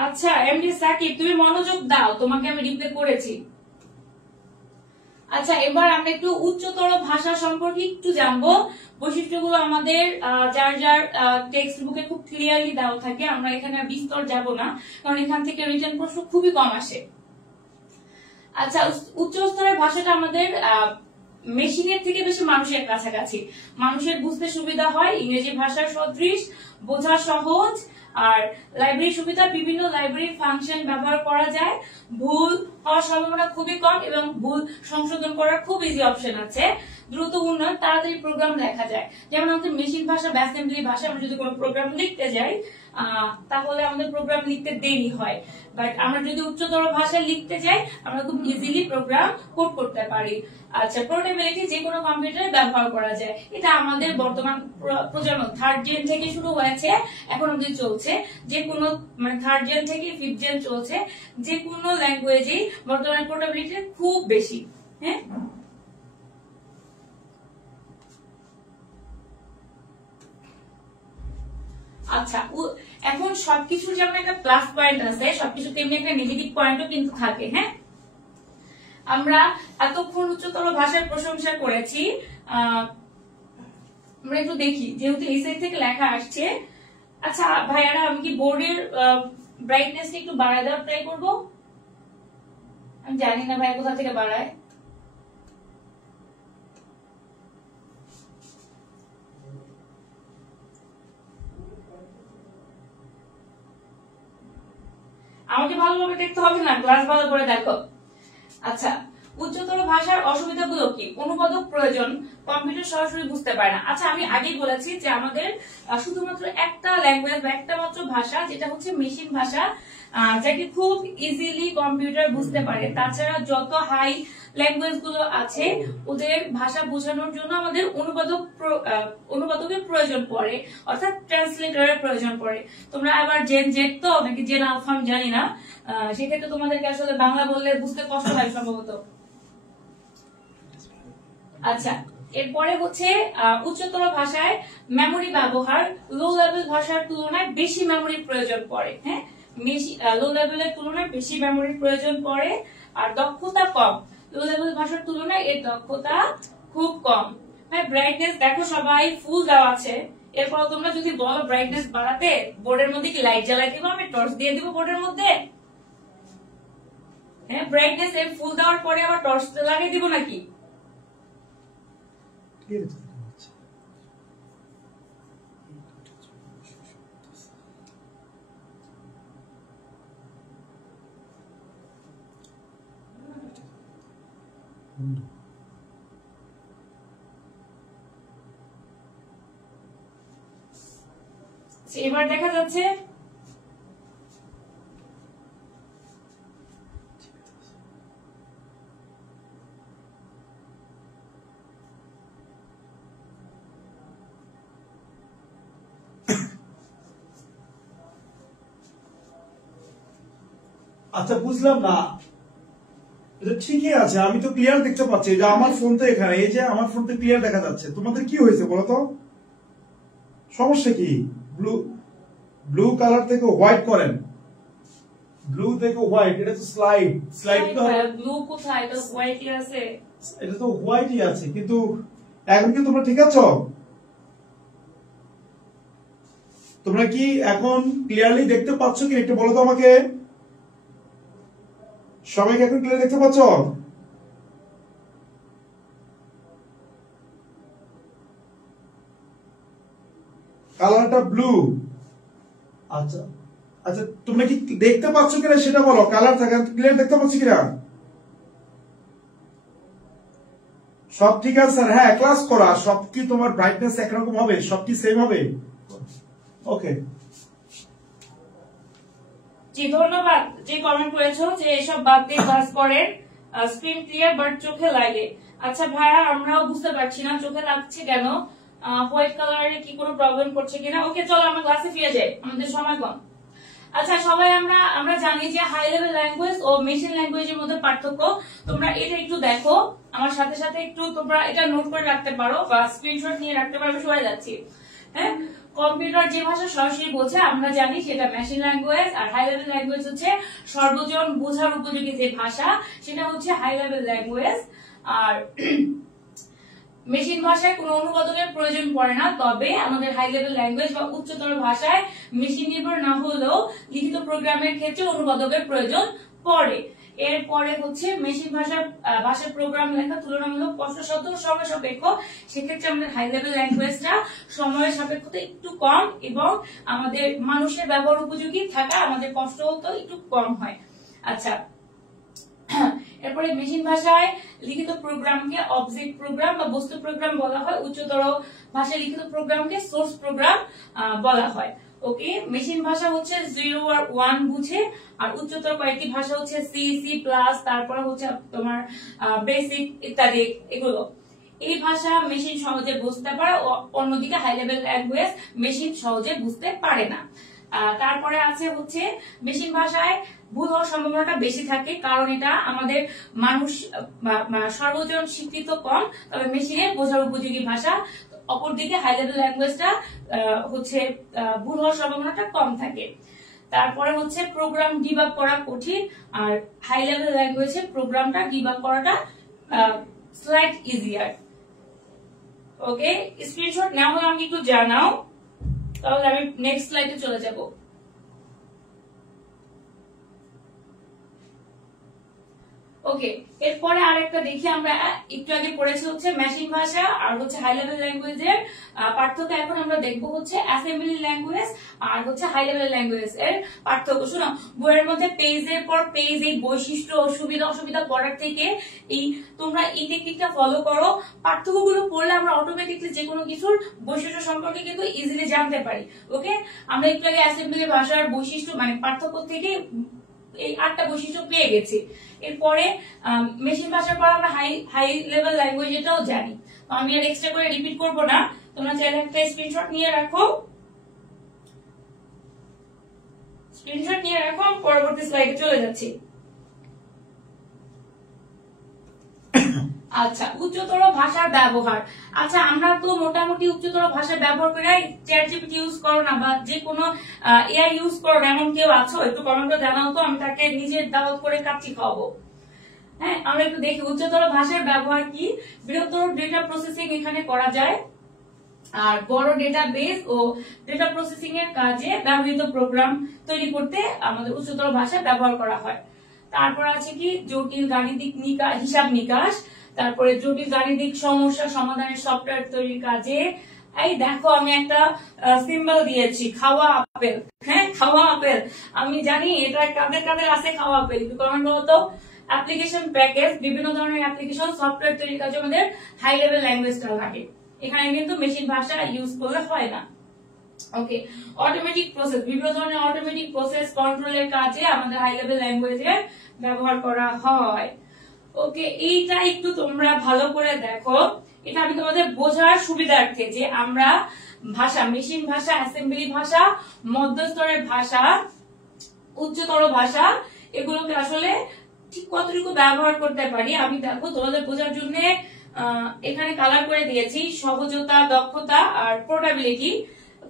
আচ্ছা এমডি সাকিব, তুমি মনোযোগ দাও, তোমাকে আমি রিপ্লে করেছি। আচ্ছা, এবার আমরা একটু উচ্চতর ভাষা সম্পর্কে একটু জানবো। বৈশিষ্ট্যগুলো আমাদের যার যার টেক্সট বুকে খুব ক্লিয়ারলি দেওয়া থাকে, আমরা এখানে বিস্তর যাব না কারণ এখান থেকে রিটেন প্রশ্ন খুবই কম আসে। আচ্ছা, উচ্চ স্তরের ভাষাটা আমাদের মেশিনের থেকে বেশি মানুষের কাছাকাছি, মানুষের বুঝতে সুবিধা হয়, ইংরেজি ভাষার সদৃশ, বোঝা সহজ, আর লাইব্রেরি সুবিধা, বিভিন্ন লাইব্রেরি ফাংশন ব্যবহার করা যায়, ভুল হওয়ার সম্ভাবনা খুবই কম এবং ভুল সংশোধন করার খুব ইজি অপশন আছে, দ্রুত উন্নয়ন, তাড়াতাড়ি প্রোগ্রাম লেখা যায়। যেমন আমাদের মেশিন ভাষা বা অ্যাসেম্বলি ভাষা আমরা যদি কোনো প্রোগ্রাম লিখতে যাই তাহলে আমাদের প্রোগ্রাম লিখতে দেরি হয়, বাট আমরা যদি উচ্চতর ভাষায় লিখতে যাই আমরা খুব ইজিলি প্রোগ্রাম কোড করতে পারি। আচ্ছা, পোর্টেবিলিটি, যে কোনো কম্পিউটারে ব্যবহার করা যায়। এটা আমাদের বর্তমান প্রজন্ম 3rd জেন থেকে শুরু হয়েছে, এখন অব্দি চলছে। যে কোনো মানে 3rd জেন থেকে 5th জেন চলছে, যে কোনো ল্যাঙ্গুয়েজেই বর্তমানে পোর্টেবিলিটি খুব বেশি। হ্যাঁ, আচ্ছা, এখন সবকিছুর যেমন একটা প্লাস পয়েন্ট আছে, সবকিছু তেমনি একটা নেগেটিভ পয়েন্টও কিন্তু থাকে। হ্যাঁ, আমরা এতক্ষণ উচ্চতর ভাষার প্রশংসা করেছি, আমরা একটু দেখি, যেহেতু এই সাইড থেকে লেখা আসছে। আচ্ছা ভাইয়ারা, আমি কি বোর্ডের ব্রাইটনেসটা একটু বাড়ায় দেওয়ার ট্রাই করবো? আমি জানি না ভাই কোথা থেকে বাড়ায়। আমাকে ভালোভাবে দেখতে হবে না, ক্লাস ভালো করে দেখো। আচ্ছা, উচ্চতর ভাষার অসুবিধাগুলো কি? অনুবাদক প্রয়োজন, কম্পিউটার সরাসরি বুঝতে পারে না। আচ্ছা, আমি আগেই বলেছি যে আমাদের শুধুমাত্র একটা ল্যাঙ্গুয়েজ বা একটা মাত্র ভাষা, যেটা হচ্ছে মেশিন ভাষা, যাকে খুব ইজিলি কম্পিউটার বুঝতে পারে। তাছাড়া যত হাই ল্যাঙ্গুয়েজ গুলো আছে ওদের ভাষা বোঝানোর জন্য আমাদের অনুবাদকের প্রয়োজন পড়ে, অর্থাৎ ট্রান্সলেটরের প্রয়োজন পড়ে। তোমরা আবার জেন জেড তো নাকি জেন আলফা আমি জানি না, সেক্ষেত্রে তোমাদেরকে আসলে বাংলা বললে বুঝতে কষ্ট হয় সম্ভবত। আচ্ছা, এরপরে হচ্ছে উচ্চতর ভাষায় মেমোরি ব্যবহার লো লেভেল ভাষার তুলনায় বেশি মেমোরির প্রয়োজন পড়ে। হ্যাঁ, লো লেভেলের তুলনায় বেশি মেমোরির প্রয়োজন পড়ে। আর দক্ষতা কম, লো লেভেল ভাষার তুলনায় এর দক্ষতা খুব কম। হ্যাঁ, ব্রাইটনেস দেখো সবাই ফুল দেওয়া আছে। এরপর তোমরা যদি বলো ব্রাইটনেস বাড়াতে, বোর্ডের মধ্যে কি লাইট জ্বালাই দিব? আমি টর্চ দিয়ে দিব বোর্ডের মধ্যে? হ্যাঁ, ব্রাইটনেস এর ফুল দেওয়ার পরে আবার টর্চ লাগিয়ে দিব নাকি? এবার দেখা যাচ্ছে। আচ্ছা, বুঝলাম না, এটা ঠিকই আছে, আমি তো ক্লিয়ার দেখতে পাচ্ছি যে আমার ফোন তো এখানে, এই যে আমার ফোন তো ক্লিয়ার দেখা যাচ্ছে। তোমাদের কি হয়েছে বলো তো, সমস্যা কি? ব্লু কালার থেকে হোয়াইট করেন, ব্লু থেকে হোয়াইট, এটা তো স্লাইড তো ব্লু কোথায়? এটা হোয়াইটই আছে। এটা তো হোয়াইটই আছে, কিন্তু এখন কি তোমরা ঠিক আছো? তোমরা কি এখন ক্লিয়ারলি দেখতে পাচ্ছ কি একটু বলো তো আমাকে? সবাইকে এখন ক্লিয়ার দেখতে পাচ্ছ? কালারটা ব্লু। আচ্ছা আচ্ছা, তোমরা কি দেখতে পাচ্ছ কিনা সেটা বলো, কালার থাকে ক্লিয়ার দেখতে পাচ্ছ কিনা? সব ঠিক আছে স্যার। হ্যাঁ, ক্লাস করা সব কি তোমার ব্রাইটনেস একরকম হবে? সব কি সেম হবে? ওকে, জি ধন্যবাদ যে কমেন্ট করেছো যে এসব বাদ দিয়ে ক্লাস করেন, স্ক্রিন ক্লিয়ার বাট চোখে লাগে। আচ্ছা ভাইয়া, আমরাও বুঝতে পারছি না চোখে লাগছে কেন, হোয়াইট কালারে কি কোনো প্রবলেম করছে কিনা। ওকে, চলো আমরা ক্লাসে ফিরে যাই, আমাদের সময় কম। আচ্ছা সবাই আমরা জানি যে হাই লেভেল ল্যাঙ্গুয়েজ ও মেশিন ল্যাঙ্গুয়েজের মধ্যে পার্থক্য। তোমরা এটা একটু দেখো, আমার সাথে সাথে একটু তোমরা এটা নোট করে রাখতে পারো বা স্ক্রিনশট নিয়ে রাখতে পারো, সবাই যাচ্ছি। হ্যাঁ, কম্পিউটার যে ভাষা সরাসরি বোঝে আমরা জানি সেটা মেশিন ল্যাঙ্গুয়েজ, আর হাই লেভেল ল্যাঙ্গুয়েজ হচ্ছে সর্বজন বোঝার উপযোগী যে ভাষা সেটা হচ্ছে হাই লেভেল ল্যাঙ্গুয়েজ। আর মেশিন ভাষায় কোনো অনুবাদকের প্রয়োজন পড়ে না, তবে আমাদের হাই লেভেল ল্যাঙ্গুয়েজ বা উচ্চতর ভাষায় মেশিন নির্ভর না হলেও লিখিত প্রোগ্রামের ক্ষেত্রে অনুবাদকের প্রয়োজন পড়ে। এরপরে হচ্ছে মেশিন ভাষার প্রোগ্রাম লেখা তুলনামূলক কষ্টসাধ্য ও সময় সাপেক্ষ, সেক্ষেত্রে আমাদের হাই লেভেল ল্যাঙ্গুয়েজটা সময়ের সাপেক্ষতা একটু কম এবং আমাদের মানুষের ব্যবহার উপযোগী থাকা আমাদের কষ্ট তো একটু কম হয়। আচ্ছা, এরপরে মেশিন ভাষায় লিখিত প্রোগ্রামকে অবজেক্ট প্রোগ্রাম বা বস্তু প্রোগ্রাম বলা হয়, উচ্চতর ভাষায় লিখিত প্রোগ্রামকে সোর্স প্রোগ্রাম বলা হয়। ওকে, মেশিন ভাষা হচ্ছে 0 আর 1 বুঝে, আর উচ্চতর কয়েকটি ভাষা হচ্ছে সি, সি প্লাস, তারপরে হচ্ছে তোমার বেসিক ইত্যাদি এগুলো। এই ভাষা মেশিন সহজে বুঝতে পারে, অন্যদিকে হাই লেভেল ল্যাঙ্গুয়েজ মেশিন সহজে বুঝতে পারে না। তারপরে আছে হচ্ছে মেশিন ভাষায় ভুল হওয়ার সম্ভাবনাটা বেশি থাকে, কারণ এটা আমাদের মানুষ সর্বজন স্বীকৃত কম, তবে মেশিনের বোঝার উপযোগী ভাষা। অপরদিকে হাই লেভেল ল্যাঙ্গুয়েজটা হচ্ছে ভুল হওয়ার সম্ভাবনাটা কম থাকে। তারপরে হচ্ছে প্রোগ্রাম ডিবাগ করা কঠিন, আর হাই লেভেল ল্যাঙ্গুয়েজে প্রোগ্রামটা ডিবাগ করাটা স্লাইট ইজিয়ার। ওকে, স্ক্রিনশট নেওয়া হলে আমাকে একটু জানাও, তাহলে আমি নেক্সট স্লাইডে চলে যাব। ওকে, এরপরে আরেকটা দেখি, আমরা একটু আগে পড়েছি হচ্ছে মেশিন ভাষা আর হচ্ছে হাই লেভেল ল্যাঙ্গুয়েজের পার্থক্য। এখন আমরা দেখবো হচ্ছে অ্যাসেম্বলি ল্যাঙ্গুয়েজ আর হচ্ছে হাই লেভেল ল্যাঙ্গুয়েজ এর পার্থক্য। শোনো, বইয়ের মধ্যে পেজের পর পেজ এই বৈশিষ্ট্য সুবিধা অসুবিধা পড়ার থেকে এই তোমরা এই টেকনিকটা ফলো করো। পার্থক্যগুলো পড়লে আমরা অটোমেটিকলি যে কোনো কিছুর বৈশিষ্ট্য সম্পর্কে কিন্তু ইজিলি জানতে পারি। ওকে, আমরা একটু আগে অ্যাসেম্বলি ভাষার বৈশিষ্ট্য মানে পার্থক্য থেকে এই 8টা বৈশিষ্ট্য পেয়ে গেছি। এরপরে মেশিন ভাষার পর আমরা হাই লেভেল ল্যাঙ্গুয়েজ এটাও জানি, তো আমি আর এক্সট্রা করে রিপিট করব না। তোমরা চাইলে একটা স্ক্রিনশট নিয়ে রাখো, পরবর্তী স্লাইডে চলে যাচ্ছি। আচ্ছা, উচ্চতর ভাষার ব্যবহার। আচ্ছা, আমরা তো মোটামুটি উচ্চতর ভাষা ব্যবহার করি, চ্যাট জিপিটি ইউজ করো না বা যে কোনো এআই ইউজ করো না এমন কেউ আছো? একটু কমেন্টে জানাও তো, আমি তাকে নিজের দাওয়াত করে কাচ্চি খাওয়াবো। হ্যাঁ, আমরা একটু দেখি উচ্চতর ভাষার ব্যবহার কি। বৃহত্তর ডেটা প্রসেসিং এখানে করা যায়, আর বড় ডেটাবেস ও ডেটা প্রসেসিং এর কাজে ব্যবহৃত প্রোগ্রাম তৈরি করতে আমাদের উচ্চতর ভাষা ব্যবহার করা হয়। তারপর আছে কি জটিল গাণিতিক হিসাব নিকাশ, তারপরে জটিল গাণিতিক সমস্যা সমাধানের সফটওয়্যার তৈরির কাজে। এই দেখো, আমি একটা সিম্বল দিয়েছি, খাওয়া আপেল। হ্যাঁ, খাওয়া আপেল, আমি জানি এটা কাদের কাদের আছে খাওয়া আপেল, একটু কমেন্ট করো তো। অ্যাপ্লিকেশন প্যাকেজ, বিভিন্ন ধরনের অ্যাপ্লিকেশন সফটওয়্যার তৈরির কাজে আমাদের হাই লেভেল ল্যাঙ্গুয়েজটা লাগে, এখানে কিন্তু মেশিন ভাষা ইউজ করলে হয় না। ওকে, অটোমেটিক প্রসেস, বিভিন্ন ধরনের অটোমেটিক প্রসেস কন্ট্রোলের কাজে আমাদের হাই লেভেল ল্যাঙ্গুয়েজের ব্যবহার করা হয়। ওকে, এইটা একটু তোমরা ভালো করে দেখো, এটা আমি তোমাদের বোঝার সুবিধার্থে যে আমরা ভাষা, মেশিন ভাষা, অ্যাসেম্বলি ভাষা, মধ্যস্তরের ভাষা, উচ্চতর ভাষা, এগুলোকে আসলে ঠিক কতটুকু ব্যবহার করতে পারি আমি দেখো তোমাদের বোঝার জন্য এখানে কালার করে দিয়েছি। সহজতা, দক্ষতা আর পোর্টেবিলিটি,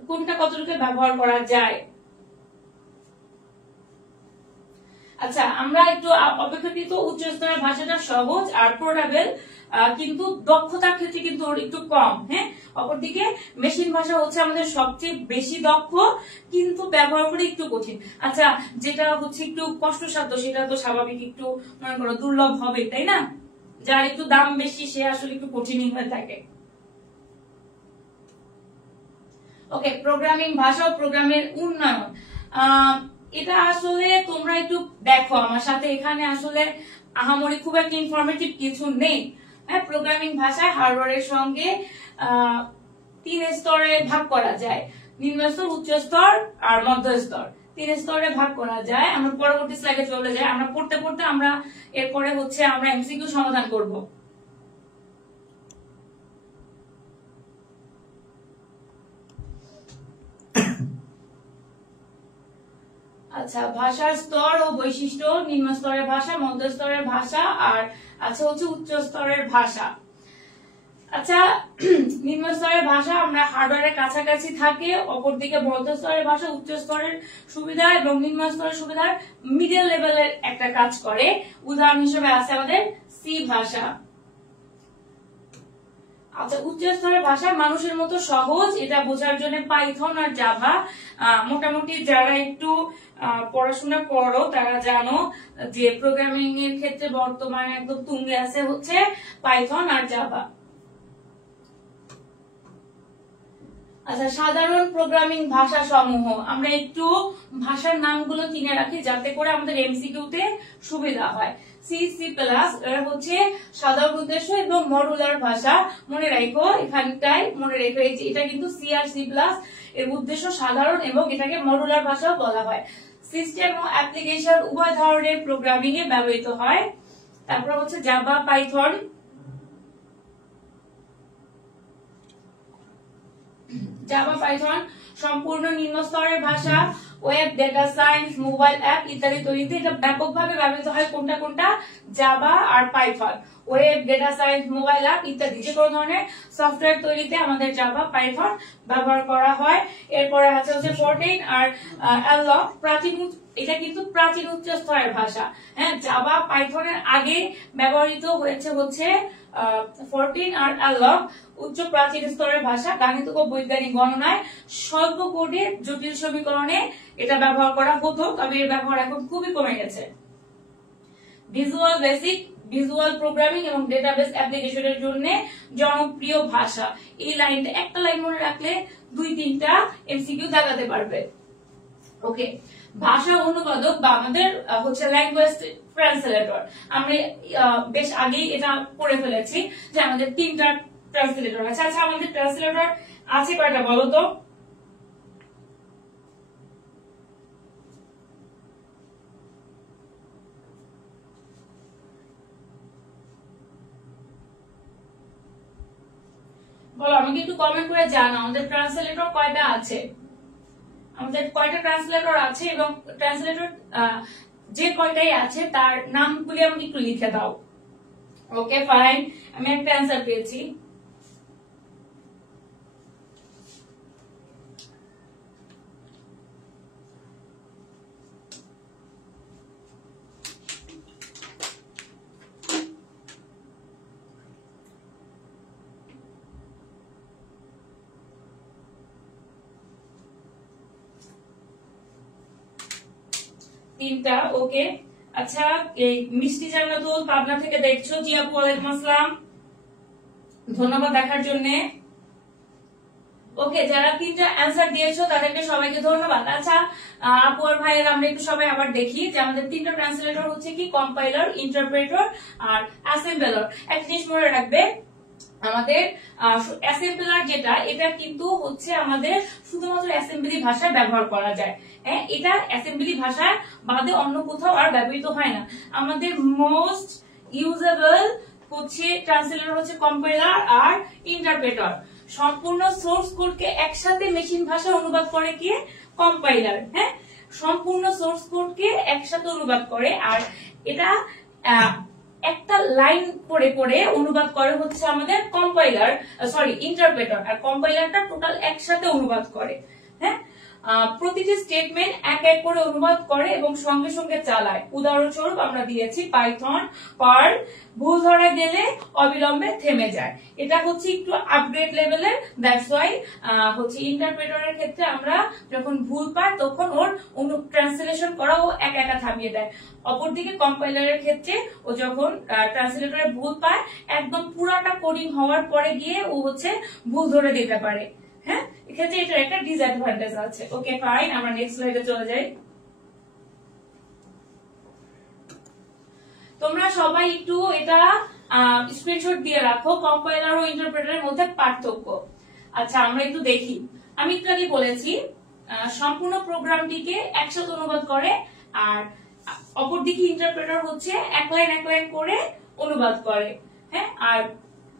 কোনটা কতটুকু ব্যবহার করা যায়। আচ্ছা, আমরা একটু অপেক্ষাকৃত উচ্চ স্তরের ভাষাটা সহজ আর পোর্টেবল, কিন্তু দক্ষতার ক্ষেত্রে কিন্তু একটু কম। হ্যাঁ, অপরদিকে মেশিন ভাষা হচ্ছে আমাদের সবচেয়ে বেশি দক্ষ, কিন্তু ব্যবহার করে একটু কঠিন। আচ্ছা, যেটা হচ্ছে একটু কষ্টসাধ্য সেটা তো স্বাভাবিক, একটু মনে করো দুর্লভ হবে, তাই না? যার একটু দাম বেশি সে আসলে একটু কঠিনই হয়ে থাকে। ওকে, প্রোগ্রামিং ভাষা ও প্রোগ্রামের উন্নয়ন, এটা আসলে তোমরা একটু দেখো আমার সাথে, এখানে আসলে আহামরি খুব একটা ইনফরমেটিভ কিছু নেই। হ্যাঁ, প্রোগ্রামিং ভাষায় হার্ডওয়্যারের সঙ্গে 3 স্তরে ভাগ করা যায়, নিম্ন স্তর, উচ্চ স্তর আর মধ্য স্তর। 3 স্তরে ভাগ করা যায়। আমরা পরবর্তী স্লাইডে চলে যাই, আমরা পড়তে পড়তে আমরা এরপরে হচ্ছে আমরা এমসিকিউ সমাধান করব। আচ্ছা, ভাষার স্তর ও বৈশিষ্ট্য, নিম্ন স্তরের ভাষা, মধ্য স্তরের ভাষা আর আছে হচ্ছে উচ্চ স্তরের ভাষা। আচ্ছা, নিম্ন স্তরের ভাষা আমরা হার্ডওয়্যারের কাছাকাছি থাকে, অপরদিকে মধ্য স্তরের ভাষা উচ্চ স্তরের সুবিধা এবং নিম্ন স্তরের সুবিধার মিডল লেভেলের একটা কাজ করে। উদাহরণ হিসেবে আছে আমাদের সি ভাষা। আচ্ছা, উচ্চ স্তরের ভাষা মানুষের মতো সহজ, এটা বোঝার জন্য পাইথন আর জাভা। মোটামুটি যারা একটু পড়াশোনা করো তারা জানো যে প্রোগ্রামিং এর ক্ষেত্রে বর্তমানে একদম তুঙ্গে আছে হচ্ছে পাইথন আর জাভা। আচ্ছা, সাধারণ প্রোগ্রামিং ভাষা সমূহ, আমরা একটু ভাষার নামগুলো কিনে রাখি যাতে করে আমাদের এমসিকিউতে সুবিধা হয়। সি, সি প্লাস এরা হচ্ছে সাধারণ উদ্দেশ্য এবং মডুলার ভাষা। মনে রাখো, এখানটায় মনে রেখো এটা কিন্তু সি আর সি প্লাস এর উদ্দেশ্য সাধারণ এবং এটাকে মডুলার ভাষাও বলা হয়। সিস্টেম ও অ্যাপ্লিকেশন উভয় ধরনের প্রোগ্রামিং এ ব্যবহৃত হয়। তারপর হচ্ছে জাভা, পাইথন। জাভা, পাইথন সম্পূর্ণ নিম্ন স্তরের ভাষা, web, data science, mobile app ইত্যাদি তৈরিতে এটা ব্যাপকভাবে ব্যবহৃত হয়। কোনটা কোনটা? জাভা আর Python. Web, data science, mobile app ইত্যাদি যে কোনো ধরনের সফটওয়্যার তৈরিতে আমাদের জাভা, পাইথন ব্যবহার করা হয়। এরপরে আছে হচ্ছে 14 আর অ্যালগ। প্রাচীন, এটা কিন্তু প্রাচীন উচ্চ স্তরের ভাষা। হ্যাঁ, জাভা, পাইথনের আগে ব্যবহৃত হচ্ছে 14 আর অ্যালগ, উচ্চ প্রাচীন স্তরের ভাষা। গাণিতিক ও বৈজ্ঞানিক গণনায়, স্বল্প কোডে জটিল সমীকরণে এটা ব্যবহার করা হতো, তবে এর ব্যবহার এখন খুবই কমে গেছে। ভিজুয়াল বেসিক, ভিজুয়াল প্রোগ্রামিং এবং ডেটাবেস অ্যাপ্লিকেশনের জন্য জনপ্রিয় ভাষা। এই লাইনটা একটা লাইন মনে রাখলে 2-3টা এমসিকিউ দেখাতে পারবে। ওকে, ভাষা অনুবাদক বা আমাদের হচ্ছে ল্যাঙ্গুয়েজ ট্রান্সলেটর। আমরা বেশ আগেই এটা পড়ে ফেলেছি যে আমাদের 3টা ট্রান্সলেটর আছে। আচ্ছা, আমাদের ট্রান্সলেটর আছে কয়টা বলো তো? বলো, আমাকে একটু কমেন্ট করে জানাও আমাদের ট্রান্সলেটর কয়টা আছে, আমাদের কয়টা ট্রান্সলেটর আছে, এবং ট্রান্সলেটর যে কয়টাই আছে তার নামগুলি আমাকে একটু লিখে দাও। ওকে ফাইন, আমি একটা অ্যান্সার পেয়েছি। তিনটা। ওকে, আচ্ছা, এই মিষ্টি জান্নাতুল পাবনা থেকে দেখছো। জি আপু, ওয়ালাইকুম আসসালাম, ধন্যবাদ দেখার জন্য। ওকে, যারা 3টা অ্যান্সার দিয়েছো তাদেরকে সবাইকে ধন্যবাদ। আচ্ছা আপু আর ভাইয়ের আমরা একটু সবাই আবার দেখি যে আমাদের 3টা ট্রান্সলেটর হচ্ছে কি? কম্পাইলার, ইন্টারপ্রেটর আর অ্যাসেম্বলার। একটা জিনিস মনে রাখবে, আমাদের অ্যাসেম্বলার যেটা, এটা কিন্তু হচ্ছে আমাদের শুধুমাত্র অ্যাসেম্বলি ভাষায় ব্যবহার করা যায়। হ্যাঁ, এটা অ্যাসেম্বলি ভাষায় বাদে অন্য কোথাও আর ব্যবহৃত হয় না। আমাদের মোস্ট ইউজেবল হচ্ছে ট্রান্সলেটর হচ্ছে কম্পাইলার আর ইন্টারপ্রেটর। সম্পূর্ণ সোর্স কোডকে একসাথে মেশিন ভাষায় অনুবাদ করে কি? কম্পাইলার। হ্যাঁ, সম্পূর্ণ সোর্স কোডকে একসাথে অনুবাদ করে, আর এটা একটা লাইন পড়ে পড়ে অনুবাদ করে হচ্ছে আমাদের কম্পাইলার, সরি ইন্টারপ্রেটর। আর কম্পাইলারটা টোটাল একসাথে অনুবাদ করে। হ্যাঁ, প্রতিটি স্টেটমেন্ট এক এক করে অনুবাদ করে এবং সঙ্গে সঙ্গে চালায়। উদাহরণস্বরূপ আমরা দিয়েছি পাইথন, পার্ল, ভুল ধরা গেলে অবিলম্বে থেমে যায়। এটা হচ্ছে একটু আপগ্রেড লেভেলের। দ্যাটস ওয়াই হচ্ছে ইন্টারপ্রেটরের ক্ষেত্রে আমরা যখন ভুল পাই তখন ওর ট্রান্সলেশন করা ও একা একা থামিয়ে দেয়। অপরদিকে কম্পাইলারের ক্ষেত্রে ও যখন ট্রান্সলেটরে ভুল পায় একদম পুরাটা কোডিং হওয়ার পরে গিয়ে ও হচ্ছে ভুল ধরে দিতে পারে। হ্যাঁ, এক্ষেত্রে এটার একটা ডিসঅ্যাডভান্টেজ আছে। ওকে ফাইন, আমরা নেক্সট স্লাইডে চলে যাই। তোমরা সবাই একটু এটা স্ক্রিনশট দিয়ে রাখো, কম্পাইলার ও ইন্টারপ্রেটারের মধ্যে পার্থক্য। আচ্ছা, আমরা একটু দেখি। আমি একটু আগে বলেছি সম্পূর্ণ প্রোগ্রামটিকে একসাথে অনুবাদ করে, আর অপরদিকে ইন্টারপ্রেটার হচ্ছে এক লাইন করে অনুবাদ করে। হ্যাঁ, আর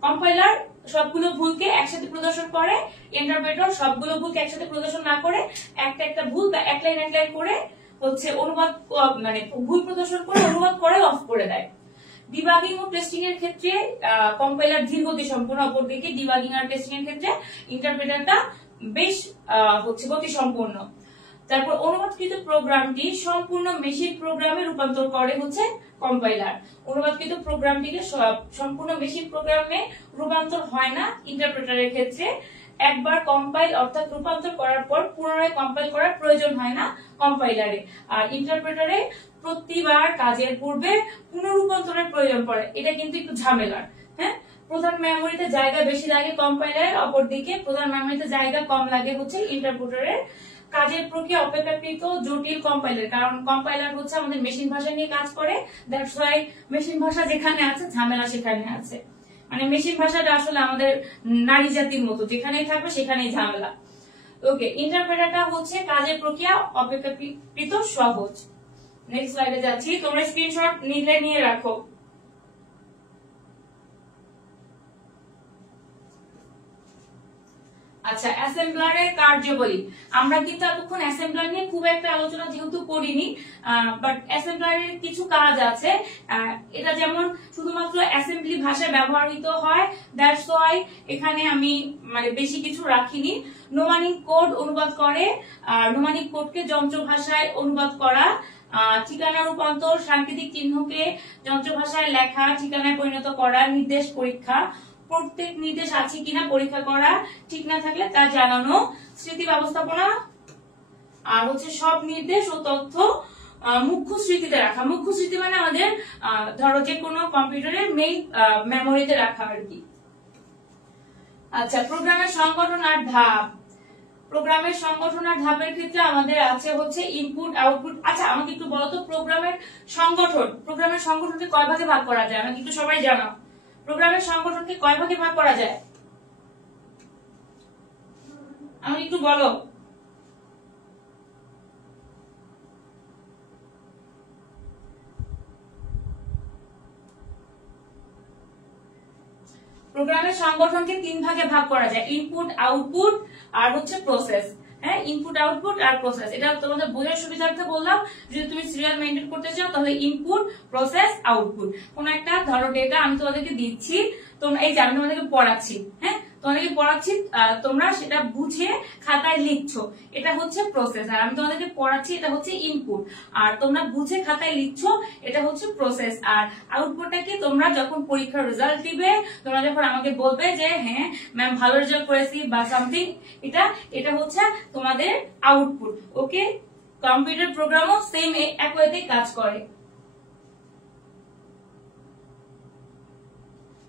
কম্পাইলার সবগুলো ভুলকে একসাথে প্রদর্শন করে, ইন্টারপ্রেটর সবগুলো ভুলকে একসাথে প্রদর্শন না করে একটা একটা ভুল বা এক লাইন করে হচ্ছে অনুবাদ, মানে ভুল প্রদর্শন করে অনুবাদ করে অফ করে দেয়। ডিবাগিং ও টেস্টিং এর ক্ষেত্রে কম্পাইলার ধীর গতি সম্পন্ন, অপরদিকে ডিবাগিং আর টেস্টিং এর ক্ষেত্রে ইন্টারপ্রেটারটা বেশ হচ্ছে গতি সম্পন্ন। তারপর অনুবাদকৃত প্রোগ্রামটি সম্পূর্ণ মেশিন প্রোগ্রামে রূপান্তর করে হচ্ছে কম্পাইলার। অনুবাদকৃত প্রোগ্রামটিকে সম্পূর্ণ মেশিন প্রোগ্রামে রূপান্তর হয় না ইন্টারপ্রেটারের ক্ষেত্রে। একবার কম্পাইল অর্থাৎ রূপান্তর করার পর পুনরায় কম্পাইল করার প্রয়োজন হয় না কম্পাইলারে। আর ইন্টারপ্রেটারে প্রতিবার কাজের পূর্বে পুনরূপান্তরের প্রয়োজন পড়ে। এটা কিন্তু একটু ঝামেলার। হ্যাঁ, প্রধান মেমোরিতে জায়গা বেশি লাগে কম্পাইলারের, অপরদিকে প্রধান মেমোরিতে জায়গা কম লাগে হচ্ছে ইন্টারপ্রেটারের। কাজের প্রক্রিয়া অপেক্ষাকৃত জটিল কম্পাইলার, কারণ কম্পাইলার হচ্ছে আমাদের মেশিন ভাষা নিয়ে কাজ করে। দ্যাটস ওয়াই মেশিন ভাষা যেখানে আছে ঝামেলা সেখানে আছে। মানে মেশিন ভাষাটা আসলে আমাদের নারী জাতির মতো, যেখানেই থাকবে সেখানেই ঝামেলা। ওকে, ইন্টারপ্রেটারটা হচ্ছে কাজের প্রক্রিয়া অপেক্ষাকৃত সহজ। নেক্সট স্লাইডে যাচ্ছি, তোমরা স্ক্রিনশট নিলে নিয়ে রাখো। আচ্ছা, অ্যাসেম্বলারের কার্যাবলী। আমরা কিন্তু এতক্ষণ অ্যাসেম্বলার নিয়ে খুব একটা আলোচনা যেহেতু করিনি, বাট অ্যাসেম্বলারের কিছু কাজ আছে। এটা যেমন শুধুমাত্র অ্যাসেম্বলি ভাষায় ব্যবহৃত হয়, দ্যাটস ওয়াই এখানে আমি মানে বেশি কিছু রাখিনি। নোমানিক কোড অনুবাদ করে, আর নোমানিক কোডকে যন্ত্র ভাষায় অনুবাদ করা, ঠিকানা রূপান্তর, সাংকেতিক চিহ্নকে যন্ত্র ভাষায় লেখা, ঠিকানায় পরিণত করা, নির্দেশ পরীক্ষা, প্রত্যেক নির্দেশ আছে কিনা পরীক্ষা করা, ঠিক না থাকলে তা জানানো, স্মৃতি ব্যবস্থাপনা, আর হচ্ছে সব নির্দেশ ও তথ্য মুখ্য স্মৃতিতে রাখা। মুখ্য স্মৃতি মানে আমাদের ধরো যে কোনো কম্পিউটারের মেইন মেমোরিতে রাখা আর কি। আচ্ছা, প্রোগ্রামের সংগঠন আর ধাপ। প্রোগ্রামের সংগঠন আর ধাপের ক্ষেত্রে আমাদের আছে হচ্ছে ইনপুট আউটপুট। আচ্ছা, আমাকে একটু বলো তো প্রোগ্রামের সংগঠনকে কয় ভাগে ভাগ করা যায়? আমাকে একটু সবাই জানাও, প্রোগ্রামের সংগঠনকে কয় ভাগে ভাগ করা যায়? আমাকে একটু বলো। প্রোগ্রামের সংগঠনকে 3 ভাগে ভাগ করা যায়, ইনপুট আউটপুট আর হচ্ছে প্রসেস। হ্যাঁ, ইনপুট আউটপুট আর প্রসেস, এটা তোমাদের বোঝার সুবিধার্থে বললাম। যদি তুমি সিরিয়াল মেইনটেইন করতে চাও তাহলে ইনপুট, প্রসেস, আউটপুট। কোন একটা ধরো ডেটা আমি তোমাদেরকে দিচ্ছি, তোমরা এই যে আমি তোমাদেরকে পড়াচ্ছি, হ্যাঁ তোমাদেরকে পড়াচ্ছি, তোমরা সেটা বুঝে খাতায় লিখছো, এটা হচ্ছে প্রসেস। আর আমি তোমাদেরকে পড়াচ্ছি, এটা হচ্ছে ইনপুট। আর তোমরা বুঝে খাতায় লিখছো, এটা হচ্ছে প্রসেস। আর আউটপুটটা কি? তোমরা যখন পরীক্ষার রেজাল্ট দিবে, তোমরা যখন আমাকে বলবে যে হ্যাঁ ম্যাম ভালো রেজাল্ট করেছি বা সামথিং, এটা হচ্ছে তোমাদের আউটপুট। ওকে, কম্পিউটার প্রোগ্রামও সেম এক ওয়েতে কাজ করে।